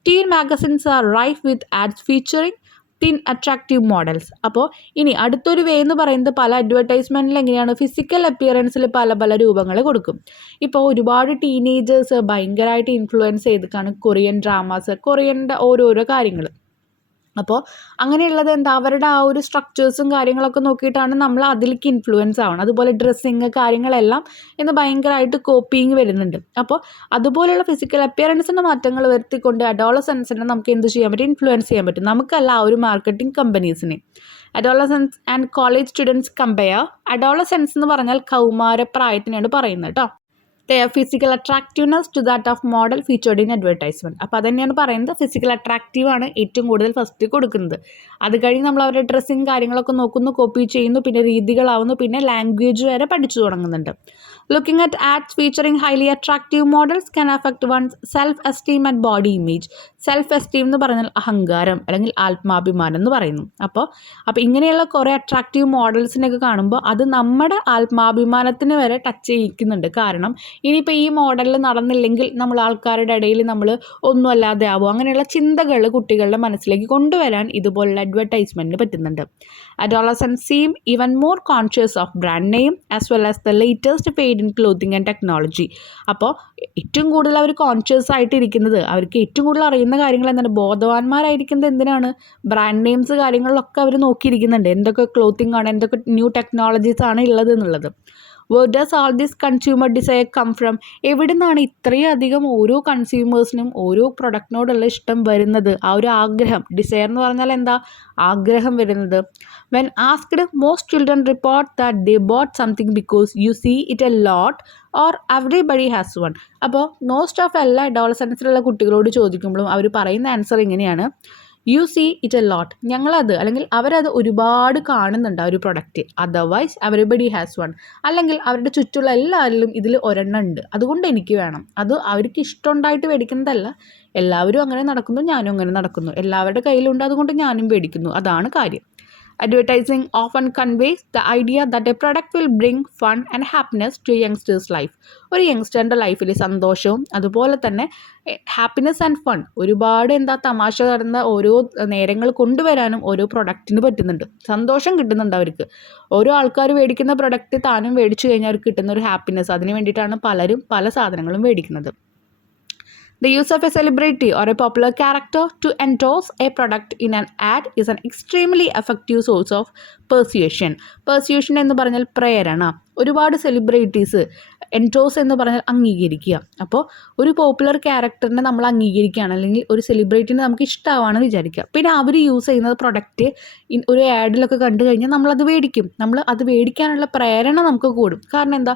Teen magazines are rife with ads featuring thin attractive models. അപ്പോൾ ഇനി അടുത്തൊരു വേ എന്ന് പറയുന്നത് പല അഡ്വർടൈസ്മെൻറ്റിൽ എങ്ങനെയാണ് ഫിസിക്കൽ അപ്പിയറൻസിൽ പല പല രൂപങ്ങൾ കൊടുക്കും. ഇപ്പോൾ ഒരുപാട് ടീനേജേഴ്സ് ഭയങ്കരമായിട്ട് ഇൻഫ്ലുവൻസ് ചെയ്തിട്ടാണ് കൊറിയൻ ഡ്രാമാസ്, കൊറിയൻ്റെ ഓരോരോ കാര്യങ്ങൾ. അപ്പോൾ അങ്ങനെയുള്ളത് എന്താ, അവരുടെ ആ ഒരു സ്ട്രക്ചേഴ്സും കാര്യങ്ങളൊക്കെ നോക്കിയിട്ടാണ് നമ്മൾ അതിലേക്ക് ഇൻഫ്ലുവൻസ് ആവണം. അതുപോലെ ഡ്രസ്സിങ് കാര്യങ്ങളെല്ലാം ഇന്ന് ഭയങ്കരമായിട്ട് കോപ്പിങ് വരുന്നുണ്ട്. അപ്പോൾ അതുപോലെയുള്ള ഫിസിക്കൽ അപ്പിയറൻസിൻ്റെ മാറ്റങ്ങൾ വരുത്തിക്കൊണ്ട് അഡോളസൻസിനെ നമുക്ക് എന്ത് ചെയ്യാൻ പറ്റും, ഇൻഫ്ലുവൻസ് ചെയ്യാൻ പറ്റും. നമുക്കല്ല, ആ ഒരു മാർക്കറ്റിംഗ് കമ്പനീസിനെ. Adolescents and college students compare. Adolescence എന്ന് പറഞ്ഞാൽ കൗമാരപ്രായത്തിനാണ് പറയുന്നത് കേട്ടോ. their physical attractiveness to that of model featured in advertisement. അപ്പോൾ അതുതന്നെയാണ് പറയുന്നത്, ഫിസിക്കൽ അട്രാക്റ്റീവ് ആണ് ഏറ്റവും കൂടുതൽ ഫസ്റ്റ് കൊടുക്കുന്നത്. അത് കഴിഞ്ഞ് നമ്മൾ അവരുടെ ഡ്രസ്സിങ് കാര്യങ്ങളൊക്കെ നോക്കുന്നു, കോപ്പി ചെയ്യുന്നു, പിന്നെ രീതികളാവുന്നു, പിന്നെ ലാംഗ്വേജ് വരെ പഠിച്ചു തുടങ്ങുന്നുണ്ട്. Looking at ads featuring highly attractive models can affect one's self-esteem and body image. Self-esteem എന്ന് പറഞ്ഞാൽ അഹങ്കാരം അല്ലെങ്കിൽ ആത്മാഭിമാനം എന്ന് പറയുന്നു. അപ്പോൾ ഇങ്ങനെയുള്ള കുറേ അട്രാക്റ്റീവ് മോഡൽസിനൊക്കെ കാണുമ്പോൾ അത് നമ്മുടെ ആത്മാഭിമാനത്തിന് വരെ ടച്ച് ചെയ്യിക്കുന്നുണ്ട്. കാരണം ഇനിയിപ്പോൾ ഈ മോഡലിൽ നടന്നില്ലെങ്കിൽ നമ്മൾ ആൾക്കാരുടെ ഇടയിൽ നമ്മൾ ഒന്നും അല്ലാതെ ആവും. അങ്ങനെയുള്ള ചിന്തകൾ കുട്ടികളുടെ മനസ്സിലേക്ക് കൊണ്ടുവരാൻ ഇതുപോലുള്ള അഡ്വർടൈസ്മെൻറ്റിന് പറ്റുന്നുണ്ട്. Adolescents seem even more conscious of brand name as well as the latest fad in clothing and technology. അപ്പോൾ ഏറ്റവും കൂടുതൽ അവർ കോൺഷ്യസ് ആയിട്ടിരിക്കുന്നത്, അവർക്ക് ഏറ്റവും കൂടുതൽ അറിയുന്ന കാര്യങ്ങൾ എന്താണ്, ബോധവാന്മാരായിരിക്കുന്നത് എന്തിനാണ്, ബ്രാൻഡ് നെയിംസ് കാര്യങ്ങളിലൊക്കെ അവർ നോക്കിയിരിക്കുന്നുണ്ട്. എന്തൊക്കെ ക്ലോത്തിങ് ആണ്, എന്തൊക്കെ ന്യൂ ടെക്നോളജീസ് ആണ് ഉള്ളത് എന്നുള്ളത്. Where does all this consumer desire come from? എവിടെ നിന്നാണ് ഇത്രയും അധികം ഓരോ കൺസ്യൂമേഴ്സിനും ഓരോ പ്രൊഡക്റ്റിനോടുള്ള ഇഷ്ടം വരുന്നത്, ആ ഒരു ആഗ്രഹം, ഡിസയർ എന്ന് പറഞ്ഞാൽ എന്താ, ആഗ്രഹം വരുന്നത്. When asked, most children report that they bought something because you see it a lot or everybody has one. അപ്പോൾ മോസ്റ്റ് ഓഫ് എല്ലാ അഡോളസൻസിലുള്ള കുട്ടികളോട് ചോദിക്കുമ്പോഴും അവർ പറയുന്ന ആൻസർ ഇങ്ങനെയാണ്, you see it a lot. ഞങ്ങളത് അല്ലെങ്കിൽ അവരത് ഒരുപാട് കാണുന്നുണ്ട് ആ ഒരു product. Otherwise everybody has one. അല്ലെങ്കിൽ അവരുടെ ചുറ്റുള്ള എല്ലാവരിലും ഇതിൽ ഒരെണ്ണം ഉണ്ട്, അതുകൊണ്ട് എനിക്ക് വേണം. അത് അവർക്ക് ഇഷ്ടമുണ്ടായിട്ട് മേടിക്കുന്നതല്ല. എല്ലാവരും അങ്ങനെ നടക്കുന്നു, ഞാനും അങ്ങനെ നടക്കുന്നു. എല്ലാവരുടെ കയ്യിലുണ്ട്, അതുകൊണ്ട് ഞാനും മേടിക്കുന്നു. അതാണ് കാര്യം. Advertising often conveys the idea that a product will bring fun and happiness to a youngster's life. ഒരു യങ്സ്റ്ററിൻ്റെ ലൈഫിൽ സന്തോഷവും അതുപോലെ തന്നെ ഹാപ്പിനെസ് ആൻഡ് ഫൺ, ഒരുപാട് തമാശ നടന്ന ഓരോ നേരങ്ങൾ കൊണ്ടുവരാനും ഓരോ പ്രൊഡക്റ്റിന് പറ്റുന്നുണ്ട്. സന്തോഷം കിട്ടുന്നുണ്ട് അവർക്ക്. ഓരോ ആൾക്കാർ മേടിക്കുന്ന പ്രൊഡക്റ്റ് താനും മേടിച്ചു കഴിഞ്ഞാൽ അവർക്ക് കിട്ടുന്ന ഒരു ഹാപ്പിനെസ്, അതിന് വേണ്ടിയിട്ടാണ് പലരും പല സാധനങ്ങളും മേടിക്കുന്നത്. The use of a celebrity or a popular character to endorse a product in an ad is an extremely effective source of persuasion. Persuasion എന്ന് പറഞ്ഞാൽ പ്രേരണ. ഒരുപാട് സെലിബ്രിറ്റീസ്, എൻഡോസ് എന്ന് പറഞ്ഞാൽ അംഗീകരിക്കുക. അപ്പോൾ ഒരു പോപ്പുലർ ക്യാരക്ടറിനെ നമ്മൾ അംഗീകരിക്കുകയാണ്, അല്ലെങ്കിൽ ഒരു സെലിബ്രിറ്റിനെ നമുക്ക് ഇഷ്ടമാണെന്ന് വിചാരിക്കുക. പിന്നെ അവർ യൂസ് ചെയ്യുന്നത് പ്രൊഡക്റ്റ് ഒരു ആഡിലൊക്കെ കണ്ടു കഴിഞ്ഞാൽ നമ്മളത് മേടിക്കും. നമ്മൾ അത് മേടിക്കാനുള്ള പ്രേരണ നമുക്ക് കൂടും. കാരണം എന്താ,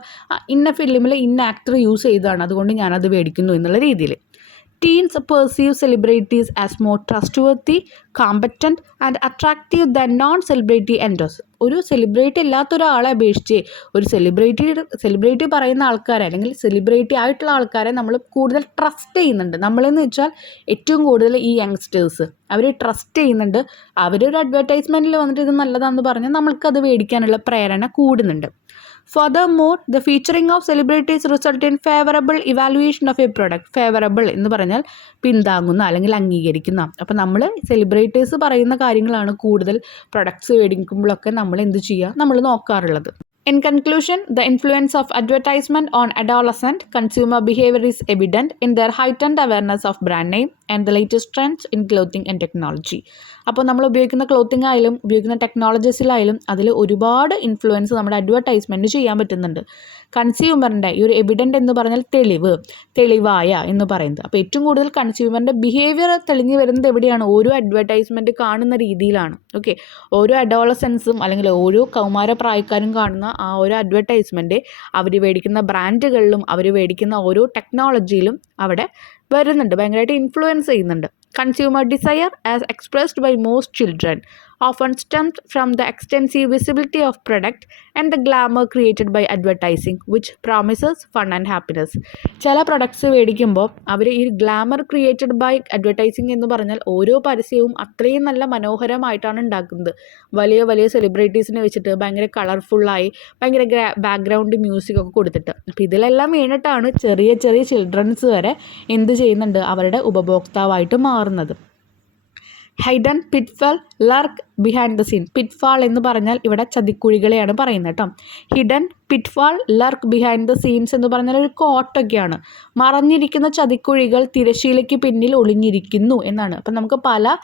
ഇന്ന ഫിലിമിൽ ഇന്ന ആക്ടർ യൂസ് ചെയ്തതാണ്, അതുകൊണ്ട് ഞാനത് മേടിക്കുന്നു എന്നുള്ള രീതിയിൽ. Teens perceive celebrities as more trustworthy, competent and attractive than non-celebrity endorsers. ഒരു സെലിബ്രിറ്റി ഇല്ലാത്ത ഒരാളെ അപേക്ഷിച്ച് ഒരു സെലിബ്രിറ്റി പറയുന്ന ആൾക്കാരെ അല്ലെങ്കിൽ സെലിബ്രിറ്റി ആയിട്ടുള്ള ആൾക്കാരെ നമ്മൾ കൂടുതൽ ട്രസ്റ്റ് ചെയ്യുന്നുണ്ട്. നമ്മളെന്ന് വെച്ചാൽ ഏറ്റവും കൂടുതൽ ഈ യങ്സ്റ്റേഴ്സ് അവർ ട്രസ്റ്റ് ചെയ്യുന്നുണ്ട്. അവരൊരു അഡ്വർടൈസ്മെൻറ്റിൽ വന്നിട്ട് ഇത് നല്ലതാണെന്ന് പറഞ്ഞാൽ നമ്മൾക്കത് മേടിക്കാനുള്ള പ്രേരണ കൂടുന്നുണ്ട്. Furthermore, the featuring of celebrities result in favorable evaluation of a product. Favorable എന്ന് പറഞ്ഞാൽ പിന്താങ്ങുന്ന അല്ലെങ്കിൽ അംഗീകരിക്കുന്ന. അപ്പോൾ നമ്മൾ സെലിബ്രിറ്റീസ് പറയുന്ന കാര്യങ്ങളാണ് കൂടുതൽ പ്രൊഡക്ട്സ് മേടിക്കുമ്പോഴൊക്കെ നമ്മൾ എന്ത് ചെയ്യുക, നമ്മൾ നോക്കാറുള്ളത്. In conclusion, the influence of advertisement on adolescent consumer behavior is evident in their heightened awareness of brand name and the latest trends in clothing and technology. അപ്പോൾ നമ്മൾ ഉപയോഗിക്കുന്ന ക്ലോത്തിങ് ആയാലും ഉപയോഗിക്കുന്ന ടെക്നോളജീസിലായാലും അതിൽ ഒരുപാട് ഇൻഫ്ലുവൻസ് നമ്മുടെ അഡ്വർടൈസ്മെൻറ്റ് ചെയ്യാൻ പറ്റുന്നുണ്ട്. കൺസ്യൂമറിൻ്റെ ഈ ഒരു എവിഡൻ്റ് എന്ന് പറഞ്ഞാൽ തെളിവായ എന്ന് പറയുന്നത്. അപ്പോൾ ഏറ്റവും കൂടുതൽ കൺസ്യൂമറിൻ്റെ ബിഹേവിയർ തെളിഞ്ഞു വരുന്നത് എവിടെയാണ്, ഓരോ അഡ്വർടൈസ്മെൻറ്റ് കാണുന്ന രീതിയിലാണ്. ഓക്കെ, ഓരോ അഡോളസൻസും അല്ലെങ്കിൽ ഓരോ കൗമാരപ്രായക്കാരും കാണുന്ന ആ ഒരു അഡ്വർടൈസ്മെൻറ്റ് അവർ മേടിക്കുന്ന ബ്രാൻഡുകളിലും അവർ മേടിക്കുന്ന ഓരോ ടെക്നോളജിയിലും അവിടെ വരുന്നുണ്ട്, ഭയങ്കരമായിട്ട് ഇൻഫ്ലുവൻസ് ചെയ്യുന്നുണ്ട്. Consumer desire as expressed by most children. often stems from the extensive visibility of product and the glamour created by advertising, which promises fun and happiness. ചില പ്രൊഡക്ട്സ് മേടിക്കുമ്പോൾ അവർ ഈ ഗ്ലാമർ ക്രിയേറ്റഡ് ബൈ അഡ്വർടൈസിങ് എന്ന് പറഞ്ഞാൽ ഓരോ പരസ്യവും അത്രയും നല്ല മനോഹരമായിട്ടാണ് ഉണ്ടാക്കുന്നത്. വലിയ വലിയ സെലിബ്രിറ്റീസിനെ വെച്ചിട്ട് ഭയങ്കര കളർഫുള്ളായി ഭയങ്കര ബാക്ക്ഗ്രൗണ്ട് മ്യൂസിക്കൊക്കെ കൊടുത്തിട്ട്. അപ്പോൾ ഇതിലെല്ലാം വീണിട്ടാണ് ചെറിയ ചെറിയ ചിൽഡ്രൻസ് വരെ എന്ത് ചെയ്യുന്നുണ്ട്, അവരുടെ ഉപഭോക്താവായിട്ട് മാറുന്നത്. Hidden pitfall lurk behind the scene. Pitfall എന്ന് പറഞ്ഞാൽ ഇവിടെ ചതിക്കുഴികളെയാണ് പറയുന്നത് കേട്ടോ. Hidden pitfall lurk behind the scenes എന്ന് പറഞ്ഞാൽ ഒരു കോട്ടൊക്കെയാണ്. മറഞ്ഞിരിക്കുന്ന ചതിക്കുഴികൾ തിരശ്ശീലയ്ക്ക് പിന്നിൽ ഒളിഞ്ഞിരിക്കുന്നു എന്നാണ്. അപ്പം നമുക്ക് പല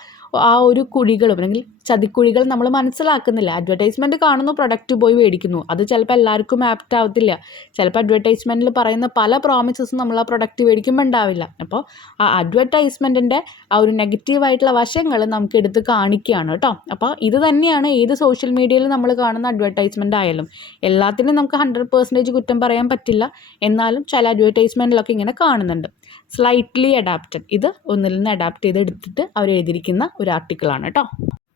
ആ ഒരു കുഴികളും അല്ലെങ്കിൽ ചതിക്കുഴികൾ നമ്മൾ മനസ്സിലാക്കുന്നില്ല. അഡ്വർടൈസ്മെൻറ്റ് കാണുന്നു, പ്രൊഡക്റ്റ് പോയി മേടിക്കുന്നു. അത് ചിലപ്പോൾ എല്ലാവർക്കും ആപ്റ്റ് ആവത്തില്ല. ചിലപ്പോൾ അഡ്വർടൈസ്മെൻറ്റിൽ പറയുന്ന പല പ്രോമിസസും നമ്മൾ ആ പ്രൊഡക്റ്റ് മേടിക്കുമ്പോൾ ഉണ്ടാവില്ല. അപ്പോൾ ആ അഡ്വർടൈസ്മെൻറ്റിൻ്റെ ആ ഒരു നെഗറ്റീവായിട്ടുള്ള വശങ്ങൾ നമുക്ക് എടുത്ത് കാണിക്കുകയാണ് കേട്ടോ. അപ്പോൾ ഇത് തന്നെയാണ് ഏത് സോഷ്യൽ മീഡിയയിൽ നമ്മൾ കാണുന്ന അഡ്വർടൈസ്മെൻ്റ് ആയാലും. എല്ലാത്തിനും നമുക്ക് 100% കുറ്റം പറയാൻ പറ്റില്ല. എന്നാലും ചില അഡ്വർടൈസ്മെൻറ്റിലൊക്കെ ഇങ്ങനെ കാണുന്നുണ്ട്. സ്ലൈറ്റ്ലി അഡാപ്റ്റഡ്, ഇത് ഒന്നിൽ നിന്ന് അഡാപ്റ്റ് ചെയ്ത് എടുത്തിട്ട് അവർ എഴുതിയിരിക്കുന്ന ഒരു ആർട്ടിക്കിളാണ് കേട്ടോ.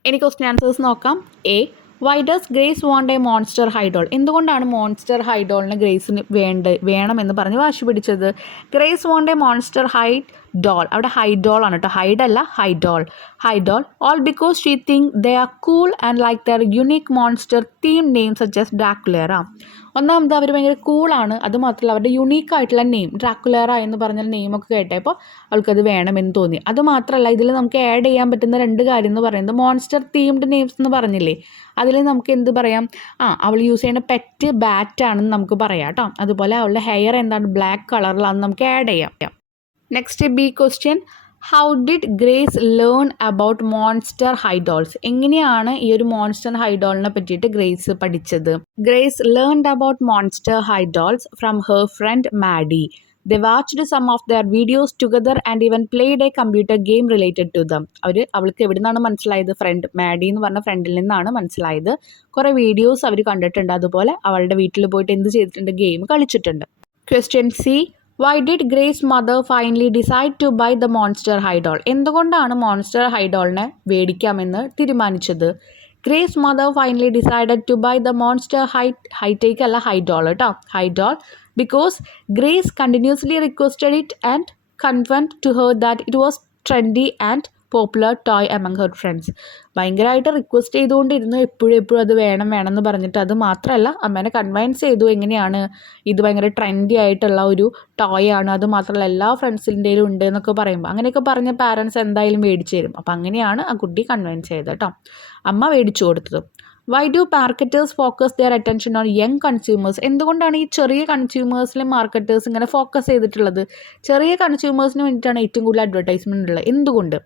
ഇനി ക്വസ്റ്റ്യൻ ആൻസേഴ്സ് നോക്കാം. A, why does Grace want a Monster High doll? എന്തുകൊണ്ടാണ് മോൺസ്റ്റർ ഹൈഡോളിന് ഗ്രേസിന് വേണമെന്ന് പറഞ്ഞ് വാശി പിടിച്ചത്? Grace want a Monster doll, അവിടെ ഹൈഡോൾ ആണ് കേട്ടോ, ഹൈഡല്ല High doll. All because she think they are cool and like their unique monster theme name suggest Draculaura. ഒന്നാമത് അവർ ഭയങ്കര കൂളാണ്, അതുമാത്രമല്ല അവരുടെ യുണീക്കായിട്ടുള്ള നെയിം ഡ്രാക്കുലേറ എന്ന് പറഞ്ഞാൽ നെയിമൊക്കെ കേട്ടപ്പോൾ അവൾക്കത് വേണമെന്ന് തോന്നി. അതുമാത്രമല്ല ഇതിൽ നമുക്ക് ആഡ് ചെയ്യാൻ പറ്റുന്ന 2 കാര്യം എന്ന് പറയുന്നത് മോൺസ്റ്റർ തീംഡ് നെയിംസ് എന്ന് പറഞ്ഞില്ലേ, അതിൽ നമുക്ക് എന്ത് പറയാം, അവൾ യൂസ് ചെയ്യുന്ന പെറ്റ് ബാറ്റാണെന്ന് നമുക്ക് പറയാം കേട്ടോ. അതുപോലെ അവളുടെ ഹെയർ എന്താണ്, ബ്ലാക്ക് കളറിലാണെന്ന് നമുക്ക് ആഡ് ചെയ്യാം. Next B question, how did Grace learn about Monster High dolls? എങ്ങനെയാണ് ഈ ഒരു മോൺസ്റ്റർ ഹൈഡോളിനെ പറ്റിയിട്ട് ഗ്രേസ് പഠിച്ചത്? Grace learned about Monster High dolls from her friend Maddy. They watched some of their videos together and even played a computer game related to them. അവൾക്ക് എവിടെ നിന്നാണ് മനസ്സിലായത്? ഫ്രണ്ട് മാഡി എന്ന് പറഞ്ഞ ഫ്രണ്ടിൽ നിന്നാണ് മനസ്സിലായത്. കുറേ വീഡിയോസ് അവർ കണ്ടിട്ടുണ്ട്, അതുപോലെ അവളുടെ വീട്ടിൽ പോയിട്ട് എന്ത് ചെയ്തിട്ടുണ്ട്, ഗെയിം കളിച്ചിട്ടുണ്ട്. Question C, why did Grace mother finally decide to buy the Monster High doll? എന്തുകൊണ്ടാണ് മോൺസ്റ്റർ ഹൈഡോളിനെ മേടിക്കാമെന്ന് തീരുമാനിച്ചത്? Grace mother finally decided to buy the Monster high tech അല്ല ഹൈഡോൾ കേട്ടോ, High doll because Grace continuously requested it and confirmed to her that it was trendy and popular toy among her friends. ഭയങ്കരമായിട്ട് request ചെയ്തുകൊണ്ടിരുന്നു, എപ്പോഴും അത് വേണമെന്ന് പറഞ്ഞിട്ട്. അത് മാത്രമല്ല അമ്മേനെ കൺവിൻസ് ചെയ്തു, എങ്ങനെയാണ് ഇത് ഭയങ്കര ട്രെൻഡി ആയിട്ടുള്ള ഒരു ടോയ് ആണ്, അത് മാത്രമല്ല എല്ലാ ഫ്രണ്ട്സിൻ്റെയിലും ഉണ്ട് എന്നൊക്കെ പറയുമ്പോൾ അങ്ങനെയൊക്കെ പറഞ്ഞ പാരൻസ് എന്തായാലും മേടിച്ചു തരും. അപ്പോൾ അങ്ങനെയാണ് ആ കുട്ടി കൺവിൻസ് ചെയ്തത് കേട്ടോ, അമ്മ മേടിച്ചു കൊടുത്തത്. Why do marketers focus their attention on young consumers? എന്തുകൊണ്ടാണ് ഈ ചെറിയ കൺസ്യൂമേഴ്സിലെ മാർക്കറ്റേഴ്സ് ഇങ്ങനെ ഫോക്കസ് ചെയ്തിട്ടുള്ളത്? ചെറിയ കൺസ്യൂമേഴ്സിന് വേണ്ടിയിട്ടാണ് ഏറ്റവും കൂടുതൽ അഡ്വർടൈസ്മെൻ്റ് ഉള്ളത്. എന്തുകൊണ്ട്?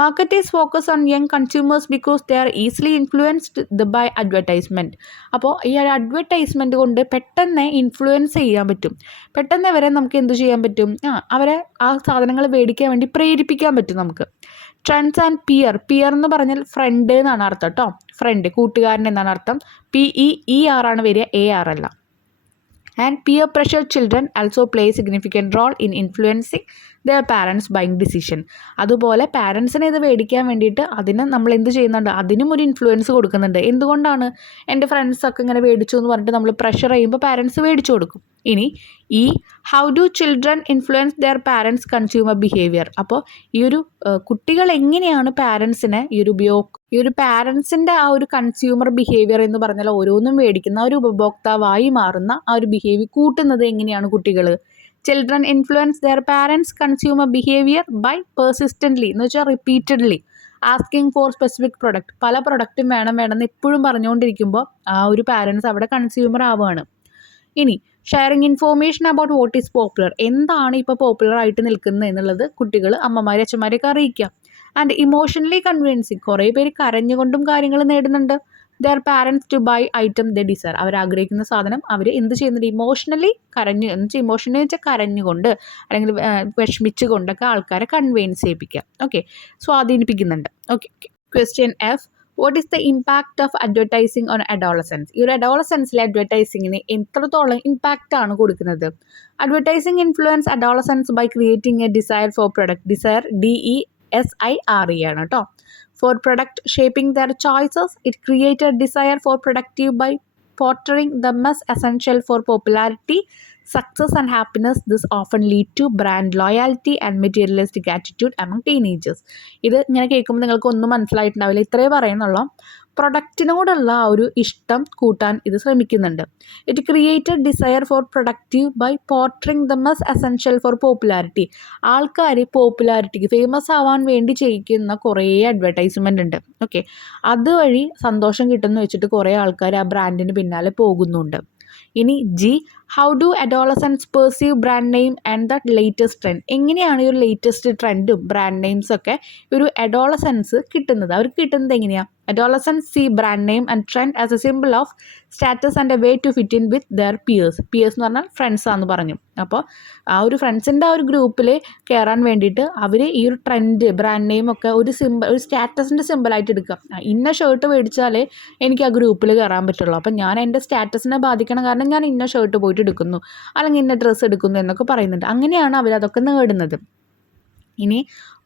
Marketers focus on young consumers because they are easily influenced by advertisement. അപ്പോൾ ഈ ഒരു അഡ്വർടൈസ്മെൻറ്റ് കൊണ്ട് പെട്ടെന്ന് ഇൻഫ്ലുവൻസ് ചെയ്യാൻ പറ്റും, പെട്ടെന്ന് അവരെ നമുക്ക് എന്ത് ചെയ്യാൻ പറ്റും, അവരെ ആ സാധനങ്ങൾ മേടിക്കാൻ വേണ്ടി പ്രേരിപ്പിക്കാൻ പറ്റും നമുക്ക്. ട്രെൻഡ്സ് ആൻഡ് പിയർ എന്ന് പറഞ്ഞാൽ ഫ്രണ്ട് എന്നാണ് അർത്ഥം കേട്ടോ, ഫ്രണ്ട് കൂട്ടുകാരൻ എന്നാണ് അർത്ഥം. PEER ആണ് വരിക, AR അല്ല. And peer pressure children also play significant role in influencing the parents buying decision. അതുപോലെ പാരൻസിനെ ഇത് മേടിക്കാൻ വേണ്ടിയിട്ട് അതിന് നമ്മൾ എന്ത് ചെയ്യുന്നുണ്ട്, അതിനും ഒരു ഇൻഫ്ലുവൻസ് കൊടുക്കുന്നുണ്ട്. എന്തുകൊണ്ടാണ്? എൻ്റെ ഫ്രണ്ട്സൊക്കെ ഇങ്ങനെ മേടിച്ചു എന്ന് പറഞ്ഞിട്ട് നമ്മൾ പ്രഷർ ചെയ്യുമ്പോൾ പാരൻസ് മേടിച്ചു കൊടുക്കും. ഇനി how do children influence their parents consumer behaviour? അപ്പോൾ ഈ ഒരു കുട്ടികൾ എങ്ങനെയാണ് പാരൻസിനെ ഈ ഒരു പാരൻസിൻ്റെ ആ ഒരു കൺസ്യൂമർ ബിഹേവിയർ എന്ന് പറഞ്ഞാൽ ഓരോന്നും മേടിക്കുന്ന ഒരു ഉപഭോക്താവായി മാറുന്ന ആ ഒരു ബിഹേവിയർ കൂട്ടുന്നത് എങ്ങനെയാണ് കുട്ടികൾ? Children influence their parents consumer behaviour by persistently എന്ന് വെച്ചാൽ repeatedly asking for specific product. പല പ്രൊഡക്റ്റും വേണമെന്ന് എപ്പോഴും പറഞ്ഞുകൊണ്ടിരിക്കുമ്പോൾ ആ ഒരു പാരൻസ് അവിടെ കൺസ്യൂമർ ആവുകയാണ്. ഇനി sharing information about what is popular. എന്താണ് ഇപ്പോൾ പോപ്പുലർ ആയിട്ട് നിൽക്കുന്നത് എന്നുള്ളത് കുട്ടികൾ അമ്മമാരെ അച്ഛന്മാരെയൊക്കെ അറിയിക്കാം. ആൻഡ് ഇമോഷണലി കൺവിൻസിങ്, കുറേ പേര് കരഞ്ഞുകൊണ്ടും കാര്യങ്ങൾ നേടുന്നുണ്ട്. Their parents to buy item the desire. അവർ ആഗ്രഹിക്കുന്ന സാധനം അവർ എന്ത് ചെയ്യുന്നുണ്ട്, ഇമോഷണലി ഇമോഷണലി വെച്ചാൽ കരഞ്ഞുകൊണ്ട് അല്ലെങ്കിൽ വിഷമിച്ചുകൊണ്ടൊക്കെ ആൾക്കാരെ കൺവിൻസ് ചെയ്യിപ്പിക്കുക. ഓക്കെ, സ്വാധീനിപ്പിക്കുന്നുണ്ട്. Okay, question F, what is the impact of advertising on adolescents? ഈ ഒരു അഡോളസൻസിലെ അഡ്വർടൈസിങ്ങിന് എത്രത്തോളം ഇമ്പാക്റ്റ് ആണ് കൊടുക്കുന്നത്? Advertising influence adolescents by creating a desire for product. Desire DESIRE SIRE ആണ് കേട്ടോ. For product shaping their choices it created desire for productive by portraying them as essential for popularity, success and happiness. This often lead to brand loyalty and materialistic attitude among teenagers. ഇത് ഇങ്ങനെ കേൾക്കുമ്പോൾ നിങ്ങൾക്ക് ഒന്നും മനസ്സിലായിട്ടുണ്ടാവില്ല, ഇത്രേ പറയുന്നുള്ളൂ. പ്രൊഡക്റ്റിനോടുള്ള ആ ഒരു ഇഷ്ടം കൂട്ടാൻ ഇത് ശ്രമിക്കുന്നുണ്ട്. It created desire for productive by portraying them as essential for popularity. ആൾക്കാർ പോപ്പുലാരിറ്റിക്ക് ഫേമസ് ആവാൻ വേണ്ടി ചെയ്യിക്കുന്ന കുറേ അഡ്വർടൈസ്മെൻ്റ് ഉണ്ട്. ഓക്കെ, അതുവഴി സന്തോഷം കിട്ടുമെന്ന് വെച്ചിട്ട് കുറേ ആൾക്കാർ ആ ബ്രാൻഡിന് പിന്നാലെ പോകുന്നുണ്ട്. ഇനി G, how do adolescence perceive brand name and the latest trend. എങ്ങനെയാണ് ഈ ഒരു ലേറ്റസ്റ്റ് ട്രെൻഡും ബ്രാൻഡ് നെയിംസൊക്കെ ഒരു അഡോളസൻസ് കിട്ടുന്നത്? അവർക്ക് കിട്ടുന്നത് എങ്ങനെയാണ്? Adolescents see brand name and trend as a symbol of status and a way to fit in with their peers. Peers എന്ന് പറഞ്ഞാൽ ഫ്രണ്ട്സ് ആണെന്ന് പറഞ്ഞു. അപ്പോൾ ആ ഒരു ഫ്രണ്ട്സിൻ്റെ ആ ഒരു ഗ്രൂപ്പിൽ കയറാൻ വേണ്ടിയിട്ട് അവർ ഈ ഒരു ട്രെൻഡ് ബ്രാൻഡ് നെയിം ഒക്കെ ഒരു സ്റ്റാറ്റസിൻ്റെ സിമ്പിളായിട്ട് എടുക്കുക. ഇന്ന ഷർട്ട് മേടിച്ചാലേ എനിക്ക് ആ ഗ്രൂപ്പിൽ കയറാൻ പറ്റുള്ളൂ, അപ്പം ഞാൻ എൻ്റെ സ്റ്റാറ്റസിനെ ബാധിക്കണം കാരണം ഞാൻ ഇന്ന ഷർട്ട് പോയിട്ട് എടുക്കുന്നു അല്ലെങ്കിൽ ഇന്ന ഡ്രസ്സ് എടുക്കുന്നു എന്നൊക്കെ പറയുന്നുണ്ട്. അങ്ങനെയാണ് അവരതൊക്കെ നേടുന്നത്. ഇനി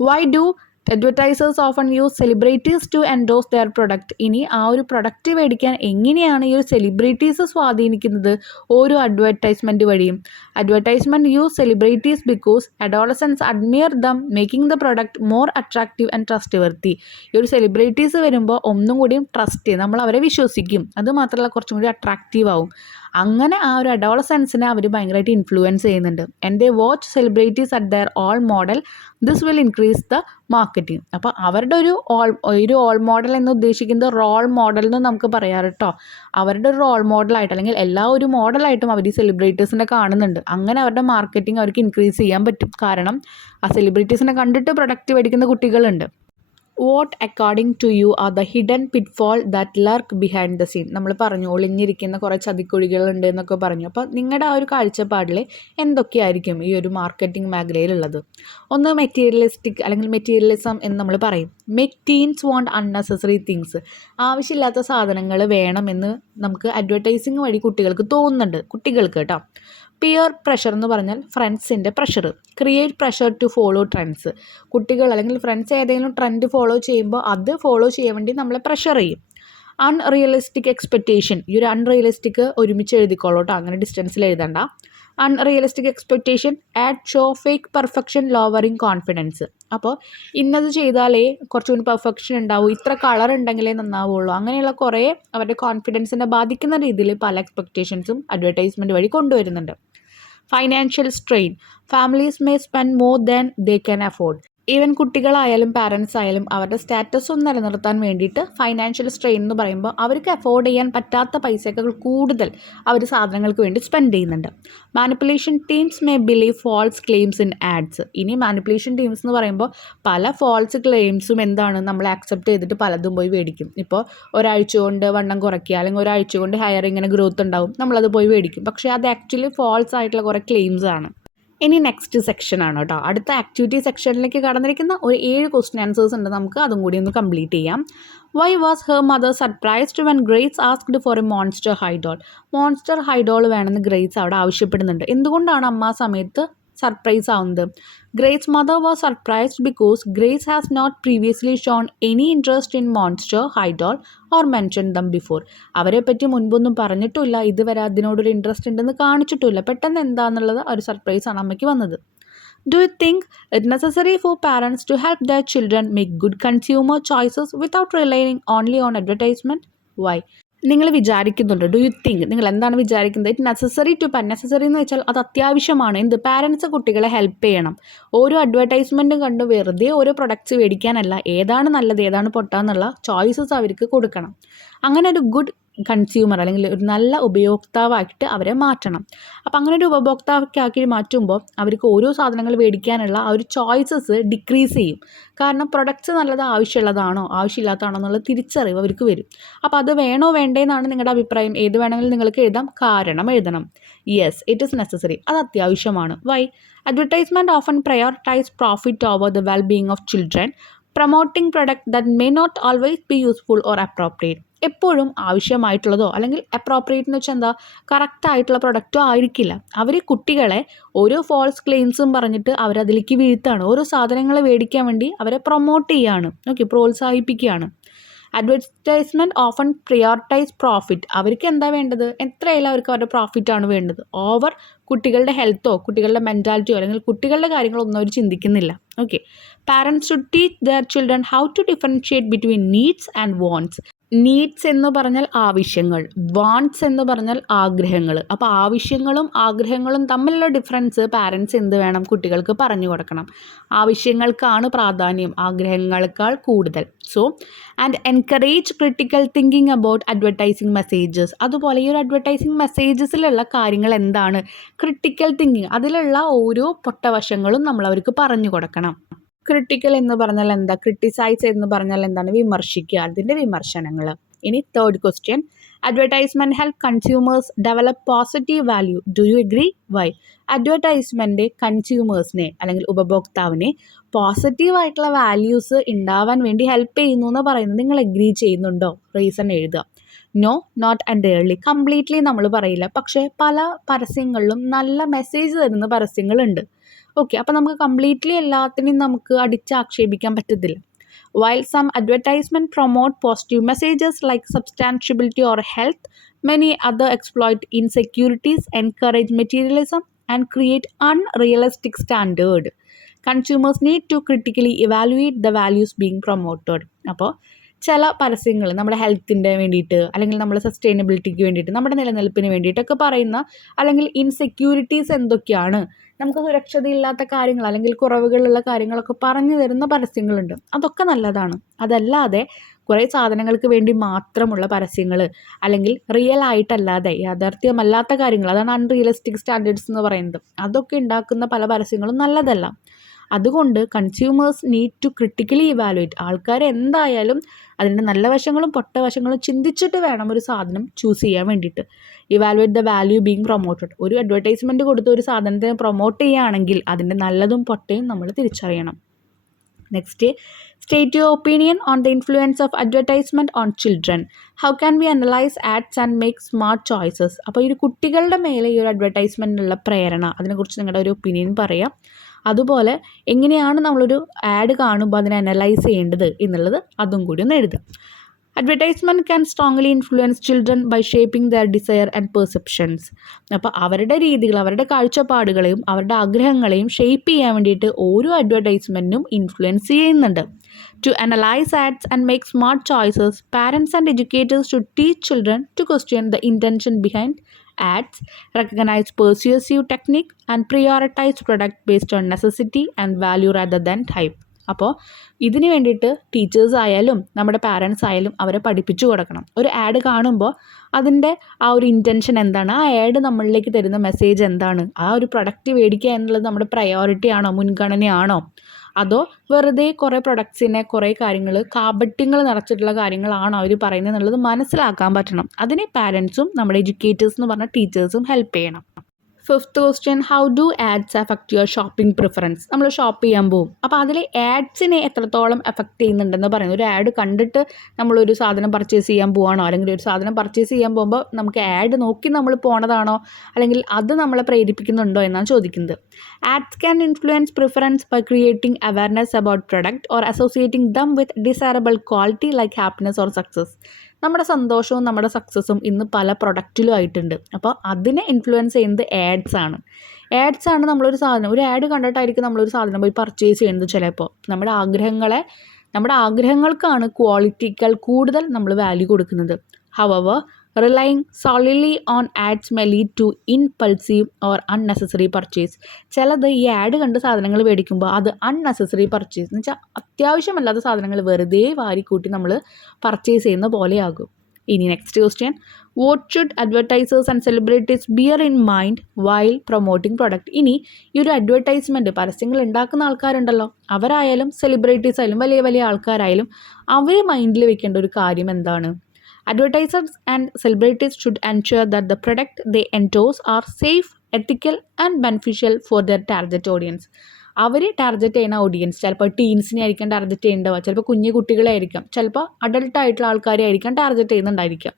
why do advertisers often use celebrities to endorse their product. ഇനി ആ ഒരു പ്രൊഡക്റ്റ് മേടിക്കാൻ എങ്ങനെയാണ് ഈ ഒരു സെലിബ്രിറ്റീസ് സ്വാധീനിക്കുന്നത്? ഓരോ അഡ്വർടൈസ്മെൻറ്റ് വഴിയും. Advertisement use celebrities because adolescents admire them making the product more attractive and trustworthy. ഈ ഒരു സെലിബ്രിറ്റീസ് വരുമ്പോൾ ഒന്നും കൂടിയും ട്രസ്റ്റ് ചെയ്യും, നമ്മൾ അവരെ വിശ്വസിക്കും. അതുമാത്രമല്ല കുറച്ചും കൂടി അട്രാക്റ്റീവ് ആവും. അങ്ങനെ ആ ഒരു അഡോളസൻസിനെ അവർ ഭയങ്കരമായിട്ട് ഇൻഫ്ലുവൻസ് ചെയ്യുന്നുണ്ട്. And they watch celebrities at there all model. This will increase the marketing. അപ്പോൾ അവരുടെ ഒരു ഓൾ മോഡൽ എന്ന് ഉദ്ദേശിക്കുന്നത് റോൾ മോഡൽ എന്ന് നമുക്ക് പറയാം കേട്ടോ. അവരുടെ ഒരു റോൾ മോഡലായിട്ട് അല്ലെങ്കിൽ എല്ലാ ഒരു മോഡലായിട്ടും അവർ ഈ സെലിബ്രിറ്റീസിനെ കാണുന്നുണ്ട്. അങ്ങനെ അവരുടെ മാർക്കറ്റിംഗ് അവർക്ക് ഇൻക്രീസ് ചെയ്യാൻ പറ്റും. കാരണം ആ സെലിബ്രിറ്റീസിനെ കണ്ടിട്ട് പ്രൊഡക്റ്റ് മേടിക്കുന്ന കുട്ടികളുണ്ട്. What according to you are the hidden pitfall that lurk behind the scene. നമ്മൾ പറഞ്ഞു ഒളിഞ്ഞിരിക്കുന്ന കുറേ ചതിക്കുഴികളുണ്ട് എന്നൊക്കെ പറഞ്ഞു. അപ്പോൾ നിങ്ങളുടെ ആ ഒരു കാഴ്ചപ്പാടിൽ എന്തൊക്കെയായിരിക്കും ഈ ഒരു മാർക്കറ്റിംഗ് മേഖലയിലുള്ളത്? ഒന്ന് മെറ്റീരിയലിസ്റ്റിക് അല്ലെങ്കിൽ മെറ്റീരിയലിസം എന്ന് നമ്മൾ പറയും. Make teens want unnecessary things. ആവശ്യമില്ലാത്ത സാധനങ്ങൾ വേണമെന്ന് നമുക്ക് അഡ്വർടൈസിങ് വഴി കുട്ടികൾക്ക് തോന്നുന്നുണ്ട്. കുട്ടികൾക്ക് കേട്ടോ. പിയർ പ്രഷർ എന്ന് പറഞ്ഞാൽ ഫ്രണ്ട്സിൻ്റെ pressure. Create pressure to follow trends. കുട്ടികൾ അല്ലെങ്കിൽ ഫ്രണ്ട്സ് ഏതെങ്കിലും ട്രെൻഡ് ഫോളോ ചെയ്യുമ്പോൾ അത് ഫോളോ ചെയ്യാൻ വേണ്ടി നമ്മളെ പ്രഷർ ചെയ്യും. Unrealistic expectation. ഈ ഒരു അൺറിയലിസ്റ്റിക് ഒരുമിച്ച് എഴുതിക്കോളൂ കേട്ടോ, അങ്ങനെ ഡിസ്റ്റൻസിൽ എഴുതണ്ട. Unrealistic expectation ad show fake perfection lowering confidence. അപ്പോൾ ഇന്നത് ചെയ്താലേ കുറച്ചുകൂടി പെർഫെക്ഷൻ ഉണ്ടാവും, ഇത്ര കളർ ഉണ്ടെങ്കിലേ നന്നാവുള്ളൂ, അങ്ങനെയുള്ള കുറേ അവരുടെ കോൺഫിഡൻസിനെ ബാധിക്കുന്ന രീതിയിൽ പല എക്സ്പെക്റ്റേഷൻസും അഡ്വർടൈസ്മെൻറ്റ് വഴി കൊണ്ടുവരുന്നുണ്ട്. Financial strain. Families may spend more than they can afford. Even കുട്ടികളായാലും പാരൻസ് ആയാലും അവരുടെ സ്റ്റാറ്റസും നിലനിർത്താൻ വേണ്ടിയിട്ട് ഫൈനാൻഷ്യൽ സ്ട്രെയിൻ എന്ന് പറയുമ്പോൾ അവർക്ക് അഫോർഡ് ചെയ്യാൻ പറ്റാത്ത പൈസയേക്കാൾ കൂടുതൽ അവർ സാധനങ്ങൾക്ക് വേണ്ടി സ്പെൻഡ് ചെയ്യുന്നുണ്ട്. Manipulation teens may believe false claims in ads. ഇനി മാനിപ്പുലേഷൻ ടീംസ് എന്ന് പറയുമ്പോൾ പല ഫോൾസ് ക്ലെയിംസും എന്താണ് നമ്മൾ ആക്സെപ്റ്റ് ചെയ്തിട്ട് പലതും പോയി മേടിക്കും. ഇപ്പോൾ ഒരാഴ്ച കൊണ്ട് വണ്ണം കുറയ്ക്കുക അല്ലെങ്കിൽ ഒരാഴ്ച കൊണ്ട് ഹെയർ ഇങ്ങനെ ഗ്രോത്ത് ഉണ്ടാവും, നമ്മളത് പോയി മേടിക്കും. പക്ഷേ അത് ആക്ച്വലി ഫോൾസ് ആയിട്ടുള്ള കുറേ ക്ലെയിംസ് ആണ്. ഇനി നെക്സ്റ്റ് സെക്ഷനാണ് കേട്ടോ. അടുത്ത ആക്ടിവിറ്റി സെക്ഷനിലേക്ക് കടന്നിരിക്കുന്ന ഒരു 7 ക്വസ്റ്റ്യൻ ആൻസേഴ്സ് ഉണ്ട്, നമുക്ക് അതും കൂടി ഒന്ന് കംപ്ലീറ്റ് ചെയ്യാം. Why was her mother surprised when Grace asked for a Monster High doll. Monster High doll വേണമെന്ന് ഗ്രേസ് അവിടെ ആവശ്യപ്പെടുന്നുണ്ട്. എന്തുകൊണ്ടാണ് അമ്മ ആ സമയത്ത് സർപ്രൈസ് ആവുന്നത്? Grace mother was surprised because Grace has not previously shown any interest in Monster High doll or mention them before. അവരെ പറ്റി മുൻപൊന്നും പറഞ്ഞിട്ടില്ല, ഇതുവരെ അതിനോടൊരു ഇൻട്രസ്റ്റ് ഉണ്ടെന്ന് കാണിച്ചിട്ടില്ല. പെട്ടെന്ന് എന്താണെന്നുള്ളത് ഒരു സർപ്രൈസാണ് അമ്മയ്ക്ക് വന്നത്. Do you think it necessary for parents to help their children make good consumer choices without relying only on advertisement? Why? നിങ്ങൾ വിചാരിക്കുന്നുണ്ട്, ഡു യു തിങ്ക്, നിങ്ങൾ എന്താണ് വിചാരിക്കുന്നത്? ഇറ്റ് നെസസറി ടു നെസസറി എന്ന് വെച്ചാൽ അത് അത്യാവശ്യമാണ്. എന്ത്? പാരൻസ് കുട്ടികളെ ഹെൽപ്പ് ചെയ്യണം. ഓരോ അഡ്വർടൈസ്മെൻറ്റും കണ്ട് വെറുതെ ഓരോ പ്രൊഡക്ട്സ് മേടിക്കാനല്ല, ഏതാണ് നല്ലത് ഏതാണ് പൊട്ടാന്നുള്ള ചോയ്സസ് അവർക്ക് കൊടുക്കണം. അങ്ങനെ ഒരു ഗുഡ് കൺസ്യൂമർ അല്ലെങ്കിൽ ഒരു നല്ല ഉപഭോക്താവായിട്ട് അവരെ മാറ്റണം. അപ്പോൾ അങ്ങനെ ഒരു ഉപഭോക്താവാക്കി മാറ്റുമ്പോൾ അവർക്ക് ഓരോ സാധനങ്ങൾ മേടിക്കാനുള്ള ആ ഒരു ചോയ്സസ് ഡിക്രീസ് ചെയ്യും. കാരണം പ്രൊഡക്ട്സ് നല്ലത് ആവശ്യമുള്ളതാണോ ആവശ്യമില്ലാത്തതാണോ എന്നുള്ള തിരിച്ചറിവ് അവർക്ക് വരും. അപ്പോൾ അത് വേണോ വേണ്ടേന്നാണ് നിങ്ങളുടെ അഭിപ്രായം. ഏത് വേണമെങ്കിലും നിങ്ങൾക്ക് എഴുതാം, കാരണം എഴുതണം. യെസ്, ഇറ്റ് ഈസ് നെസസറി, അത് അത്യാവശ്യമാണ്. Why? Advertisement often prioritise profit over the well being of children. Promoting product that may not always be useful or appropriate. എപ്പോഴും ആവശ്യമായിട്ടുള്ളതോ അല്ലെങ്കിൽ അപ്രോപ്രിയേറ്റ് എന്ന് വെച്ചാൽ എന്താ, കറക്റ്റ് ആയിട്ടുള്ള പ്രൊഡക്റ്റോ ആയിരിക്കില്ല. അവർ കുട്ടികളെ ഓരോ ഫോൾസ് ക്ലെയിംസും പറഞ്ഞിട്ട് അവരതിലേക്ക് വീഴ്ത്താണ്. ഓരോ സാധനങ്ങൾ മേടിക്കാൻ വേണ്ടി അവരെ പ്രൊമോട്ട് ചെയ്യുകയാണ്, ഓക്കെ, പ്രോത്സാഹിപ്പിക്കുകയാണ്. Advertisement often prioritise profit. അവർക്ക് എന്താ വേണ്ടത്, എത്രയായാലും അവർക്ക് അവരുടെ പ്രോഫിറ്റാണ് വേണ്ടത്. ഓവർ കുട്ടികളുടെ ഹെൽത്തോ കുട്ടികളുടെ മെൻറ്റാലിറ്റിയോ അല്ലെങ്കിൽ കുട്ടികളുടെ കാര്യങ്ങളൊന്നും അവർ ചിന്തിക്കുന്നില്ല. Okay, parents should teach their children how to differentiate between needs and wants. Needs എന്ന് പറഞ്ഞാൽ ആവശ്യങ്ങൾ, വാണ്ട്സ് എന്ന് പറഞ്ഞാൽ ആഗ്രഹങ്ങൾ. അപ്പോൾ ആവശ്യങ്ങളും ആഗ്രഹങ്ങളും തമ്മിലുള്ള ഡിഫറൻസ് പാരൻസ് എന്ത് വേണം, കുട്ടികൾക്ക് പറഞ്ഞു കൊടുക്കണം. ആവശ്യങ്ങൾക്കാണ് പ്രാധാന്യം ആഗ്രഹങ്ങളെക്കാൾ കൂടുതൽ. So and encourage critical thinking about advertising messages. അതുപോലെ ഈ ഒരു അഡ്വർടൈസിങ് മെസ്സേജസിലുള്ള കാര്യങ്ങൾ എന്താണ്, ക്രിട്ടിക്കൽ തിങ്കിങ്, അതിലുള്ള ഓരോ പൊട്ടവശങ്ങളും നമ്മൾ അവർക്ക് പറഞ്ഞു കൊടുക്കണം. ക്രിട്ടിക്കൽ എന്ന് പറഞ്ഞാൽ എന്താ, ക്രിട്ടിസൈസ് എന്ന് പറഞ്ഞാൽ എന്താണ്, വിമർശിക്കുക, അതിൻ്റെ വിമർശനങ്ങൾ. ഇനി third question, advertisement help consumers develop positive value, do you agree, why? അഡ്വർടൈസ്മെൻറ്റ് കൺസ്യൂമേഴ്സിനെ അല്ലെങ്കിൽ ഉപഭോക്താവിനെ പോസിറ്റീവായിട്ടുള്ള വാല്യൂസ് ഉണ്ടാവാൻ വേണ്ടി ഹെൽപ്പ് ചെയ്യുന്നു എന്ന് പറയുന്നത് നിങ്ങൾ എഗ്രി ചെയ്യുന്നുണ്ടോ? റീസൺ എഴുതുക. നോ, നോട്ട് എൻറ്റയർലി, കംപ്ലീറ്റ്ലി നമ്മൾ പറയില്ല, പക്ഷേ പല പരസ്യങ്ങളിലും നല്ല മെസ്സേജ് തരുന്ന പരസ്യങ്ങളുണ്ട്. ഓക്കെ, അപ്പോൾ നമുക്ക് കംപ്ലീറ്റ്ലി എല്ലാത്തിനെയും നമുക്ക് അടിച്ചാക്ഷേപിക്കാൻ പറ്റത്തില്ല. While some advertisement promote positive messages like substantiability or health, many other exploit insecurities, encourage materialism, and create unrealistic standard. Consumers need to critically evaluate the values being promoted. അപ്പോൾ ചില പരസ്യങ്ങൾ നമ്മുടെ ഹെൽത്തിൻ്റെ വേണ്ടിയിട്ട് അല്ലെങ്കിൽ നമ്മുടെ സസ്റ്റൈനബിലിറ്റിക്ക് വേണ്ടിയിട്ട് നമ്മുടെ നിലനിൽപ്പിന് വേണ്ടിയിട്ടൊക്കെ പറയുന്ന അല്ലെങ്കിൽ ഇൻസെക്യൂരിറ്റീസ് എന്തൊക്കെയാണ്, നമുക്ക് സുരക്ഷിതയില്ലാത്ത കാര്യങ്ങൾ അല്ലെങ്കിൽ കുറവുകളുള്ള കാര്യങ്ങളൊക്കെ പറഞ്ഞു തരുന്ന പരസ്യങ്ങളുണ്ട്. അതൊക്കെ നല്ലതാണ്. അതല്ലാതെ കുറേ സാധനങ്ങൾക്ക് വേണ്ടി മാത്രമുള്ള പരസ്യങ്ങൾ അല്ലെങ്കിൽ റിയൽ ആയിട്ടല്ലാതെ യാഥാർത്ഥ്യമല്ലാത്ത കാര്യങ്ങൾ, അതാണ് അൺറിയലിസ്റ്റിക് സ്റ്റാൻഡേർഡ്സ് എന്ന് പറയുന്നത്, അതൊക്കെ ഉണ്ടാക്കുന്ന പല പരസ്യങ്ങളും നല്ലതല്ല. അതുകൊണ്ട് consumers need to critically evaluate. ആൾക്കാർ എന്തായാലും അതിൻ്റെ നല്ല വശങ്ങളും പൊട്ട വശങ്ങളും ചിന്തിച്ചിട്ട് വേണം ഒരു സാധനം ചൂസ് ചെയ്യാൻ വേണ്ടിയിട്ട്. Evaluate the value being promoted. ഒരു അഡ്വർടൈസ്മെൻറ്റ് കൊടുത്ത് ഒരു സാധനത്തെ പ്രൊമോട്ട് ചെയ്യുകയാണെങ്കിൽ അതിൻ്റെ നല്ലതും പൊട്ടയും നമ്മൾ തിരിച്ചറിയണം. Next, state your opinion on the influence of advertisement on children. How can we analyse ads and make smart choices. അപ്പോൾ ഈ ഒരു കുട്ടികളുടെ മേലെ ഈ ഒരു അഡ്വർടൈസ്മെൻറ്റിനുള്ള പ്രേരണ, അതിനെക്കുറിച്ച് നിങ്ങളുടെ ഒരു ഒപ്പീനിയൻ പറയാം. അതുപോലെ എങ്ങനെയാണ് നമ്മളൊരു ആഡ് കാണുമ്പോൾ അതിനെ അനലൈസ് ചെയ്യേണ്ടത് എന്നുള്ളത് അതും കൂടി ഒന്ന് എഴുതുക. Advertisement can strongly influence children by shaping their desire and perceptions. അപ്പോൾ അവരുടെ രീതികൾ, അവരുടെ കാഴ്ചപ്പാടുകളെയും അവരുടെ ആഗ്രഹങ്ങളെയും ഷേപ്പ് ചെയ്യാൻ വേണ്ടിയിട്ട് ഓരോ അഡ്വർടൈസ്മെൻറ്റും ഇൻഫ്ലുവൻസ് ചെയ്യുന്നുണ്ട്. To analyze ads and make smart choices, parents and educators should teach children to question the intention behind ads, recognize persuasive technique, and prioritize product based on necessity and value rather than type. അപ്പോൾ ഇതിന് വേണ്ടിയിട്ട് teachers ആയാലും നമ്മുടെ parents ആയാലും അവരെ പഠിപ്പിച്ചു കൊടുക്കണം. ഒരു ആഡ് കാണുമ്പോൾ അതിൻ്റെ ആ ഒരു ഇൻറ്റൻഷൻ എന്താണ്, ആ ആഡ് നമ്മളിലേക്ക് തരുന്ന മെസ്സേജ് എന്താണ്, ആ ഒരു പ്രൊഡക്റ്റ് മേടിക്കുക എന്നുള്ളത് നമ്മുടെ പ്രയോറിറ്റി ആണോ, മുൻഗണനയാണോ, അതോ വെറുതെ കുറേ പ്രൊഡക്ട്സിനെ കുറേ കാര്യങ്ങൾ കാപട്യങ്ങൾ നിറച്ചിട്ടുള്ള കാര്യങ്ങളാണോ അവർ പറയുന്നത് എന്നുള്ളത് മനസ്സിലാക്കാൻ പറ്റണം. അതിന് പാരൻസും നമ്മുടെ എഡ്യൂക്കേറ്റേഴ്സ് എന്ന് പറഞ്ഞ ടീച്ചേഴ്സും ഹെൽപ്പ് ചെയ്യണം. Fifth question, how do ads affect your shopping preference. നമ്മൾ ഷോപ്പ് ചെയ്യാൻ പോകും, അപ്പോൾ അതിൽ ആഡ്സിനെ എത്രത്തോളം എഫക്റ്റ് ചെയ്യുന്നുണ്ടെന്ന് പറയുന്നത്. ഒരു ആഡ് കണ്ടിട്ട് നമ്മളൊരു സാധനം പർച്ചേസ് ചെയ്യാൻ പോവാണോ, അല്ലെങ്കിൽ ഒരു സാധനം പർച്ചേസ് ചെയ്യാൻ പോകുമ്പോൾ നമുക്ക് ആഡ് നോക്കി നമ്മൾ പോണതാണോ, അല്ലെങ്കിൽ അത് നമ്മളെ പ്രേരിപ്പിക്കുന്നുണ്ടോ എന്നാണ് ചോദിക്കുന്നത്. Ads can influence preference by creating awareness about product or associating them with desirable quality like happiness or success. നമ്മുടെ സന്തോഷവും നമ്മുടെ സക്സസ്സും ഇന്ന് പല പ്രൊഡക്റ്റിലും ആയിട്ടുണ്ട്. അപ്പോൾ അതിനെ ഇൻഫ്ലുവൻസ് ചെയ്യുന്നത് ആഡ്സ് ആണ്. നമ്മളൊരു സാധനം, ഒരു ആഡ് കണ്ടിട്ടായിരിക്കും നമ്മളൊരു സാധനം പോയി പർച്ചേസ് ചെയ്യുന്നത്. ചിലപ്പോൾ നമ്മുടെ ആഗ്രഹങ്ങൾക്കാണ് ക്വാളിറ്റിക്കാൾ കൂടുതൽ നമ്മൾ വാല്യൂ കൊടുക്കുന്നത്. However relying solely on ads may lead to impulsive or unnecessary purchase. ചിലത് ഈ ആഡ് കണ്ട് സാധനങ്ങൾ മേടിക്കുമ്പോൾ അത് അൺനെസസറി പർച്ചേസ് എന്ന് വെച്ചാൽ അത്യാവശ്യമല്ലാത്ത സാധനങ്ങൾ വെറുതെ വാരിക്കൂട്ടി നമ്മൾ പർച്ചേസ് ചെയ്യുന്ന പോലെയാകും. ഇനി next question, what should advertisers and celebrities bear in mind while promoting product. ഇനി ഈ ഒരു അഡ്വർടൈസ്മെൻറ്റ് പരസ്യങ്ങൾ ഉണ്ടാക്കുന്ന ആൾക്കാരുണ്ടല്ലോ, അവരായാലും സെലിബ്രിറ്റീസ് ആയാലും വലിയ വലിയ ആൾക്കാരായാലും അവർ മൈൻഡിൽ വെക്കേണ്ട ഒരു കാര്യം എന്താണ്? Advertisers and celebrities should ensure that the product they endorse are safe, ethical and beneficial for their target audience. അവർ ടാർഗറ്റ് ചെയ്യുന്ന ഓഡിയൻസ് ചിലപ്പോൾ ടീൻസിനെ ആയിരിക്കാം ടാർഗറ്റ് ചെയ്യേണ്ടവ, ചിലപ്പോൾ കുഞ്ഞു കുട്ടികളെ ആയിരിക്കാം, ചിലപ്പോൾ അഡൾട്ടായിട്ടുള്ള ആൾക്കാരെ ആയിരിക്കാം ടാർഗറ്റ് ചെയ്യുന്നുണ്ടായിരിക്കാം.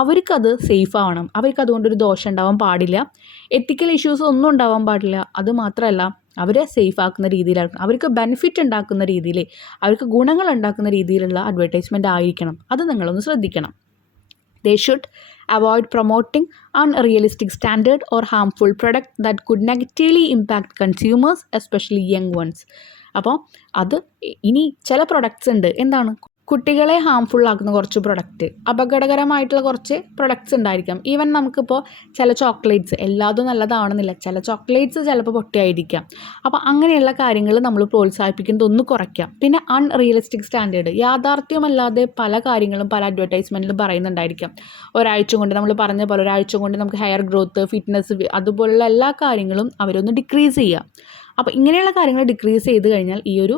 അവർക്കത് സേഫ് ആവണം, അവർക്ക് അതുകൊണ്ടൊരു ദോഷം ഉണ്ടാവാൻ പാടില്ല, എത്തിക്കൽ ഇഷ്യൂസ് ഒന്നും ഉണ്ടാവാൻ പാടില്ല. അത് മാത്രമല്ല അവരെ സേഫ് ആക്കുന്ന രീതിയിലാണ്, അവർക്ക് ബെനിഫിറ്റ് ഉണ്ടാക്കുന്ന രീതിയിൽ, അവർക്ക് ഗുണങ്ങൾ ഉണ്ടാക്കുന്ന രീതിയിലുള്ള അഡ്വർടൈസ്മെൻ്റ് ആയിരിക്കണം. അത് നിങ്ങളൊന്ന് ശ്രദ്ധിക്കണം. They should avoid promoting unrealistic standard or harmful product that could negatively impact consumers, especially young ones. അപ്പോൾ അത് ഇനി ചില പ്രൊഡക്ട്സ് ഉണ്ട്, എന്താണ് കുട്ടികളെ ഹാംഫുൾ ആക്കുന്ന കുറച്ച് പ്രൊഡക്റ്റ്, അപകടകരമായിട്ടുള്ള കുറച്ച് പ്രൊഡക്ട്സ് ഉണ്ടായിരിക്കാം. ഈവൻ നമുക്കിപ്പോൾ ചില ചോക്ലേറ്റ്സ് എല്ലാതും നല്ലതാവണമെന്നില്ല, ചില ചോക്ലേറ്റ്സ് ചിലപ്പോൾ പൊട്ടിയായിരിക്കാം. അപ്പോൾ അങ്ങനെയുള്ള കാര്യങ്ങൾ നമ്മൾ പ്രോത്സാഹിപ്പിക്കുന്നത് ഒന്ന് കുറയ്ക്കാം. പിന്നെ അൺറിയലിസ്റ്റിക് സ്റ്റാൻഡേർഡ്, യാഥാർത്ഥ്യമല്ലാതെ പല കാര്യങ്ങളും പല അഡ്വർടൈസ്മെൻറ്റിലും പറയുന്നുണ്ടായിരിക്കാം. ഒരാഴ്ച കൊണ്ട് നമ്മൾ പറഞ്ഞ പോലെ ഒരാഴ്ച കൊണ്ട് നമുക്ക് ഹെയർ ഗ്രോത്ത്, ഫിറ്റ്നസ്, അതുപോലുള്ള എല്ലാ കാര്യങ്ങളും അവരൊന്ന് ഡിക്രീസ് ചെയ്യുക. അപ്പോൾ ഇങ്ങനെയുള്ള കാര്യങ്ങൾ ഡിക്രീസ് ചെയ്ത് കഴിഞ്ഞാൽ ഈ ഒരു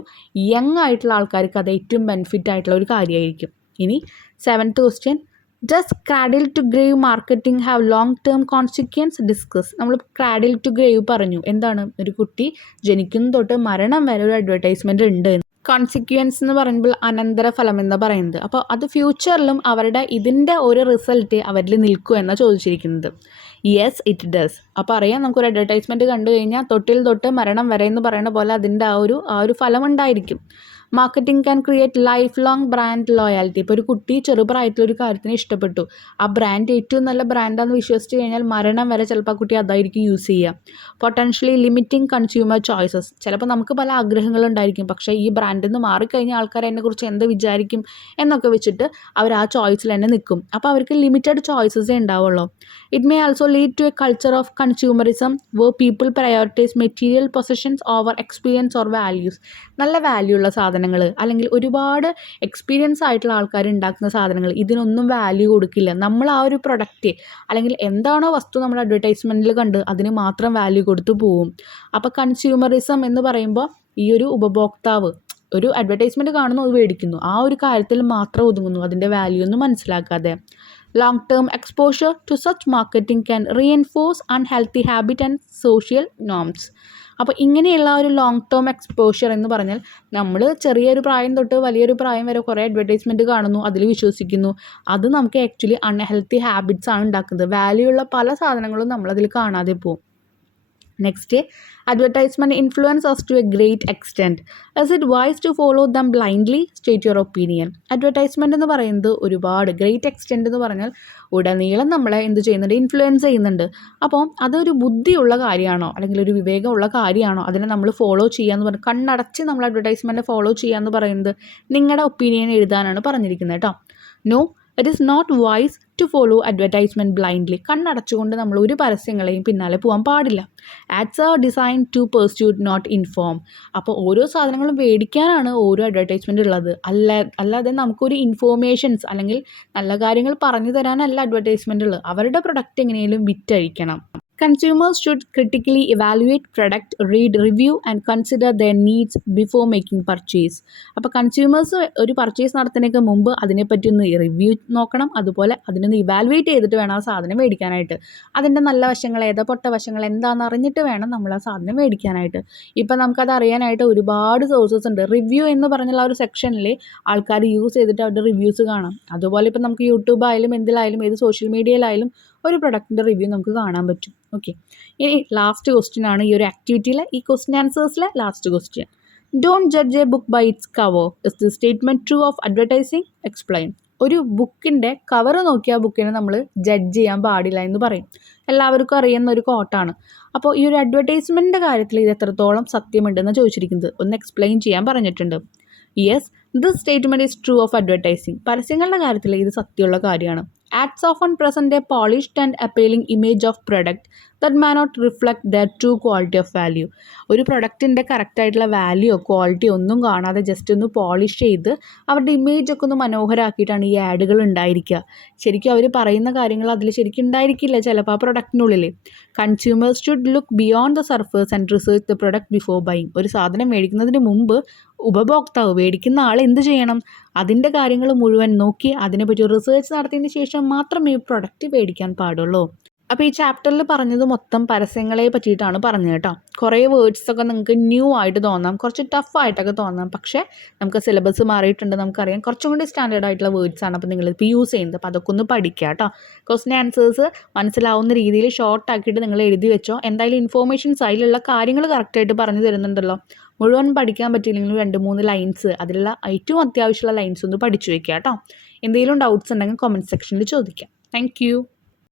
യങ് ആയിട്ടുള്ള ആൾക്കാർക്ക് അത് ഏറ്റവും ബെനിഫിറ്റ് ആയിട്ടുള്ള ഒരു കാര്യമായിരിക്കും. ഇനി 7th question, does cradle to grave marketing have long term consequence? Discuss. നമ്മൾ ക്രാഡിൽ ടു ഗ്രേവ് പറഞ്ഞു, എന്താണ് ഒരു കുട്ടി ജനിക്കുന്ന തൊട്ട് മരണം വരെ ഒരു അഡ്വർടൈസ്മെൻറ്റ് ഉണ്ട്. കോൺസിക്വൻസ് എന്ന് പറയുമ്പോൾ അനന്തരഫലം എന്ന് പറയുന്നത്. അപ്പോൾ അത് ഫ്യൂച്ചറിലും അവരുടെ ഇതിൻ്റെ ഒരു റിസൾട്ട് അവരിൽ നിൽക്കുമോ എന്നാണ് ചോദിച്ചിരിക്കുന്നത്. Yes it does. അപ്പോൾ അറിയാം, നമുക്കൊരു അഡ്വർടൈസ്മെൻറ്റ് കണ്ടു കഴിഞ്ഞാൽ തൊട്ടിൽ തൊട്ട് മരണം വരെ എന്ന് പറയുന്ന പോലെ അതിൻ്റെ ആ ഒരു ഫലം ഉണ്ടായിരിക്കും. Marketing can create life long brand loyalty. ഇപ്പോൾ ഒരു കുട്ടി ചെറുപ്രായത്തിലൊരു കാര്യത്തിന് ഇഷ്ടപ്പെട്ടു, ആ ബ്രാൻഡ് ഏറ്റവും നല്ല ബ്രാൻഡാണെന്ന് വിശ്വസിച്ച് കഴിഞ്ഞാൽ മരണം വരെ ചിലപ്പോൾ ആ കുട്ടി അതായിരിക്കും യൂസ് ചെയ്യുക. Potentially limiting consumer choices. ചിലപ്പോൾ നമുക്ക് പല ആഗ്രഹങ്ങളുണ്ടായിരിക്കും, പക്ഷേ ഈ ബ്രാൻഡിൽ നിന്ന് മാറിക്കഴിഞ്ഞാൽ ആൾക്കാർ അതിനെക്കുറിച്ച് എന്ത് വിചാരിക്കും എന്നൊക്കെ വെച്ചിട്ട് അവർ ആ ചോയ്സിൽ തന്നെ നിൽക്കും. അപ്പോൾ അവർക്ക് ലിമിറ്റഡ് ചോയ്സസേ ഉണ്ടാവുള്ളൂ. It may also lead to a culture of consumerism where people prioritise material possessions over experience or values. നല്ല വാല്യൂ ഉള്ള സാധനങ്ങൾ അല്ലെങ്കിൽ ഒരുപാട് എക്സ്പീരിയൻസ് ആയിട്ടുള്ള ആൾക്കാർ ഉണ്ടാക്കുന്ന സാധനങ്ങൾ ഇതിനൊന്നും വാല്യൂ കൊടുക്കില്ല. നമ്മൾ ആ ഒരു പ്രൊഡക്റ്റ് അല്ലെങ്കിൽ എന്താണോ വസ്തു നമ്മൾ അഡ്വർടൈസ്മെൻറ്റിൽ കണ്ട് അതിന് മാത്രം വാല്യൂ കൊടുത്തു പോവും. അപ്പോൾ കൺസ്യൂമറിസം എന്ന് പറയുമ്പോൾ ഈ ഒരു ഉപഭോക്താവ് ഒരു അഡ്വർടൈസ്മെൻറ്റ് കാണുന്നു, അത് മേടിക്കുന്നു, ആ ഒരു കാര്യത്തിൽ മാത്രം ഒതുങ്ങുന്നു, അതിൻ്റെ വാല്യൂ ഒന്നും മനസ്സിലാക്കാതെ. Long term exposure to such marketing can reinforce unhealthy habit and social norms. അപ്പോൾ ഇങ്ങനെയുള്ള ഒരു ലോങ് ടേം എക്സ്പോഷർ എന്ന് പറഞ്ഞാൽ നമ്മൾ ചെറിയൊരു പ്രായം തൊട്ട് വലിയൊരു പ്രായം വരെ കുറേ അഡ്വർടൈസ്മെൻറ്റ് കാണുന്നു, അതിൽ വിശ്വസിക്കുന്നു, അത് നമുക്ക് ആക്ച്വലി അൺഹെൽത്തി ഹാബിറ്റ്സ് ആണ് ഉണ്ടാക്കുന്നത്. വാല്യൂ ഉള്ള പല സാധനങ്ങളും നമ്മളതിൽ കാണാതെ പോകും. Next, advertisement influence us to a great extent. Is it wise to follow them blindly? State your opinion. Advertisement എന്ന് പറയുന്നത് ഒരുപാട് ഗ്രേറ്റ് എക്സ്റ്റെൻറ്റ് എന്ന് പറഞ്ഞാൽ ഉടനീളം നമ്മളെ എന്ത് ചെയ്യുന്നുണ്ട്, ഇൻഫ്ലുവൻസ് ചെയ്യുന്നുണ്ട്. അപ്പോൾ അതൊരു ബുദ്ധിയുള്ള കാര്യമാണോ അല്ലെങ്കിൽ ഒരു വിവേകമുള്ള കാര്യമാണോ അതിനെ നമ്മൾ ഫോളോ ചെയ്യാന്ന് പറഞ്ഞ് കണ്ണടച്ച് നമ്മൾ അഡ്വർടൈസ്മെൻറ്റ് ഫോളോ ചെയ്യാന്ന് പറയുന്നത് നിങ്ങളുടെ ഒപ്പീനിയൻ എഴുതാനാണ് പറഞ്ഞിരിക്കുന്നത് കേട്ടോ. No, it is not wise to follow advertisement blindly. കണ്ണടച്ചുകൊണ്ട് നമ്മൾ ഒരു പരസ്യങ്ങളെയും പിന്നാലെ പോകാൻ പാടില്ല. Ads are design to persuade not inform. അപ്പോൾ ഓരോ സാധനങ്ങളും മേടിക്കാനാണ് ഓരോ അഡ്വർടൈസ്മെൻ്റ് ഉള്ളത്, അല്ലാതെ നമുക്കൊരു ഇൻഫോർമേഷൻസ് അല്ലെങ്കിൽ നല്ല കാര്യങ്ങൾ പറഞ്ഞു തരാനല്ല അഡ്വർടൈസ്മെൻ്റ് ഉള്ളത്. അവരുടെ പ്രൊഡക്റ്റ് എങ്ങനെയും വിറ്റഴിക്കണം. Consumers should critically evaluate product, read review and consider their needs before making purchase. അപ്പോൾ കൺസ്യൂമേഴ്സ് ഒരു പർച്ചേസ് നടത്തുന്നതിന് മുമ്പ് അതിനെപ്പറ്റി ഒന്ന് റിവ്യൂ നോക്കണം, അതുപോലെ അതിനൊന്ന് ഇവാലുവേറ്റ് ചെയ്തിട്ട് വേണം ആ സാധനം മേടിക്കാനായിട്ട്. അതിൻ്റെ നല്ല വശങ്ങൾ ഏതാ, പൊട്ട വശങ്ങൾ എന്താണെന്ന് അറിഞ്ഞിട്ട് വേണം നമ്മൾ ആ സാധനം മേടിക്കാനായിട്ട്. ഇപ്പം നമുക്കത് അറിയാനായിട്ട് ഒരുപാട് സോഴ്സസ് ഉണ്ട്. റിവ്യൂ എന്ന് പറഞ്ഞുള്ള ആ ഒരു സെക്ഷനിൽ ആൾക്കാർ യൂസ് ചെയ്തിട്ട് അവരുടെ റിവ്യൂസ് കാണാം. അതുപോലെ ഇപ്പം നമുക്ക് യൂട്യൂബ് ആയാലും എന്തിലായാലും ഏത് സോഷ്യൽ മീഡിയയിലായാലും ഒരു പ്രൊഡക്റ്റിൻ്റെ റിവ്യൂ നമുക്ക് കാണാൻ പറ്റും. ഓക്കെ, ഇനി ലാസ്റ്റ് ക്വസ്റ്റ്യൻ ആണ് ഈ ഒരു ആക്ടിവിറ്റിയിലെ, ഈ ക്വസ്റ്റ്യൻ ആൻസേഴ്സിലെ last question. Don't judge a book by its cover. Is the statement true of advertising? Explain. ഒരു ബുക്കിൻ്റെ കവർ നോക്കി ആ ബുക്കിനെ നമ്മൾ ജഡ്ജ് ചെയ്യാൻ പാടില്ല എന്ന് പറയും. എല്ലാവർക്കും അറിയുന്ന ഒരു കോട്ടാണ്. അപ്പോൾ ഈ ഒരു അഡ്വർടൈസ്മെൻറ്റിൻ്റെ കാര്യത്തിൽ ഇത് എത്രത്തോളം സത്യമുണ്ടെന്ന് ചോദിച്ചിരിക്കുന്നത് ഒന്ന് എക്സ്പ്ലെയിൻ ചെയ്യാൻ പറഞ്ഞിട്ടുണ്ട്. Yes, this statement is true of advertising. പരസ്യങ്ങളുടെ കാര്യത്തിൽ ഇത് സത്യമുള്ള കാര്യമാണ്. Ads often present a polished and appealing image of product that may not reflect their true quality of value. ഒരു പ്രൊഡക്റ്റിൻ്റെ കറക്റ്റായിട്ടുള്ള വാല്യൂ ക്വാളിറ്റി ഒന്നും കാണാതെ ജസ്റ്റ് ഒന്ന് പോളിഷ് ചെയ്ത് അവരുടെ ഇമേജൊക്കെ ഒന്ന് മനോഹരമാക്കിയിട്ടാണ് ഈ ആഡുകൾ ഉണ്ടായിരിക്കുക. ശരിക്കും അവർ പറയുന്ന കാര്യങ്ങൾ അതിൽ ശരിക്കും ഉണ്ടായിരിക്കില്ല ചിലപ്പോൾ ആ പ്രൊഡക്റ്റിനുള്ളിൽ. Consumers should look beyond the surface and research the product before buying. ഒരു സാധനം മേടിക്കുന്നതിന് മുമ്പ് ഉപഭോക്താവ് മേടിക്കുന്ന ആൾ എന്ത് ചെയ്യണം, അതിൻ്റെ കാര്യങ്ങൾ മുഴുവൻ നോക്കി അതിനെപ്പറ്റി റിസർച്ച് നടത്തിയതിന് ശേഷം മാത്രമേ ഈ പ്രൊഡക്റ്റ് മേടിക്കാൻ പാടുള്ളൂ. അപ്പോൾ ഈ ചാപ്റ്ററിൽ പറഞ്ഞത് മൊത്തം പരസ്യങ്ങളെ പറ്റിയിട്ടാണ് പറഞ്ഞത് കേട്ടോ. കുറേ വേർഡ്സൊക്കെ നിങ്ങൾക്ക് ന്യൂ ആയിട്ട് തോന്നാം, കുറച്ച് ടഫായിട്ടൊക്കെ തോന്നാം. പക്ഷേ നമുക്ക് സിലബസ് മാറിയിട്ടുണ്ട്, നമുക്കറിയാം കുറച്ചും കൂടി സ്റ്റാൻഡേർഡ് ആയിട്ടുള്ള വേർഡ്സാണ് അപ്പോൾ നിങ്ങളിപ്പോൾ യൂസ് ചെയ്യുന്നത്. അപ്പോൾ അതൊക്കെ ഒന്ന് പഠിക്കുക കേട്ടോ. ക്വസ്റ്റ്യൻ ആൻസേഴ്സ് മനസ്സിലാവുന്ന രീതിയിൽ ഷോർട്ടാക്കിയിട്ട് നിങ്ങൾ എഴുതി വെച്ചോ. എന്തായാലും ഇൻഫോർമേഷൻസ് അതിലുള്ള കാര്യങ്ങൾ കറക്റ്റായിട്ട് പറഞ്ഞു തരുന്നുണ്ടല്ലോ. മുഴുവൻ പഠിക്കാൻ പറ്റിയില്ലെങ്കിലും 2-3 ലൈൻസ്, അതിലുള്ള ഏറ്റവും അത്യാവശ്യമുള്ള ലൈൻസ് ഒന്ന് പഠിച്ചു വയ്ക്കുക കേട്ടോ. എന്തെങ്കിലും ഡൗട്ട്സ് ഉണ്ടെങ്കിൽ കമൻറ്റ് സെക്ഷനിൽ ചോദിക്കാം. താങ്ക്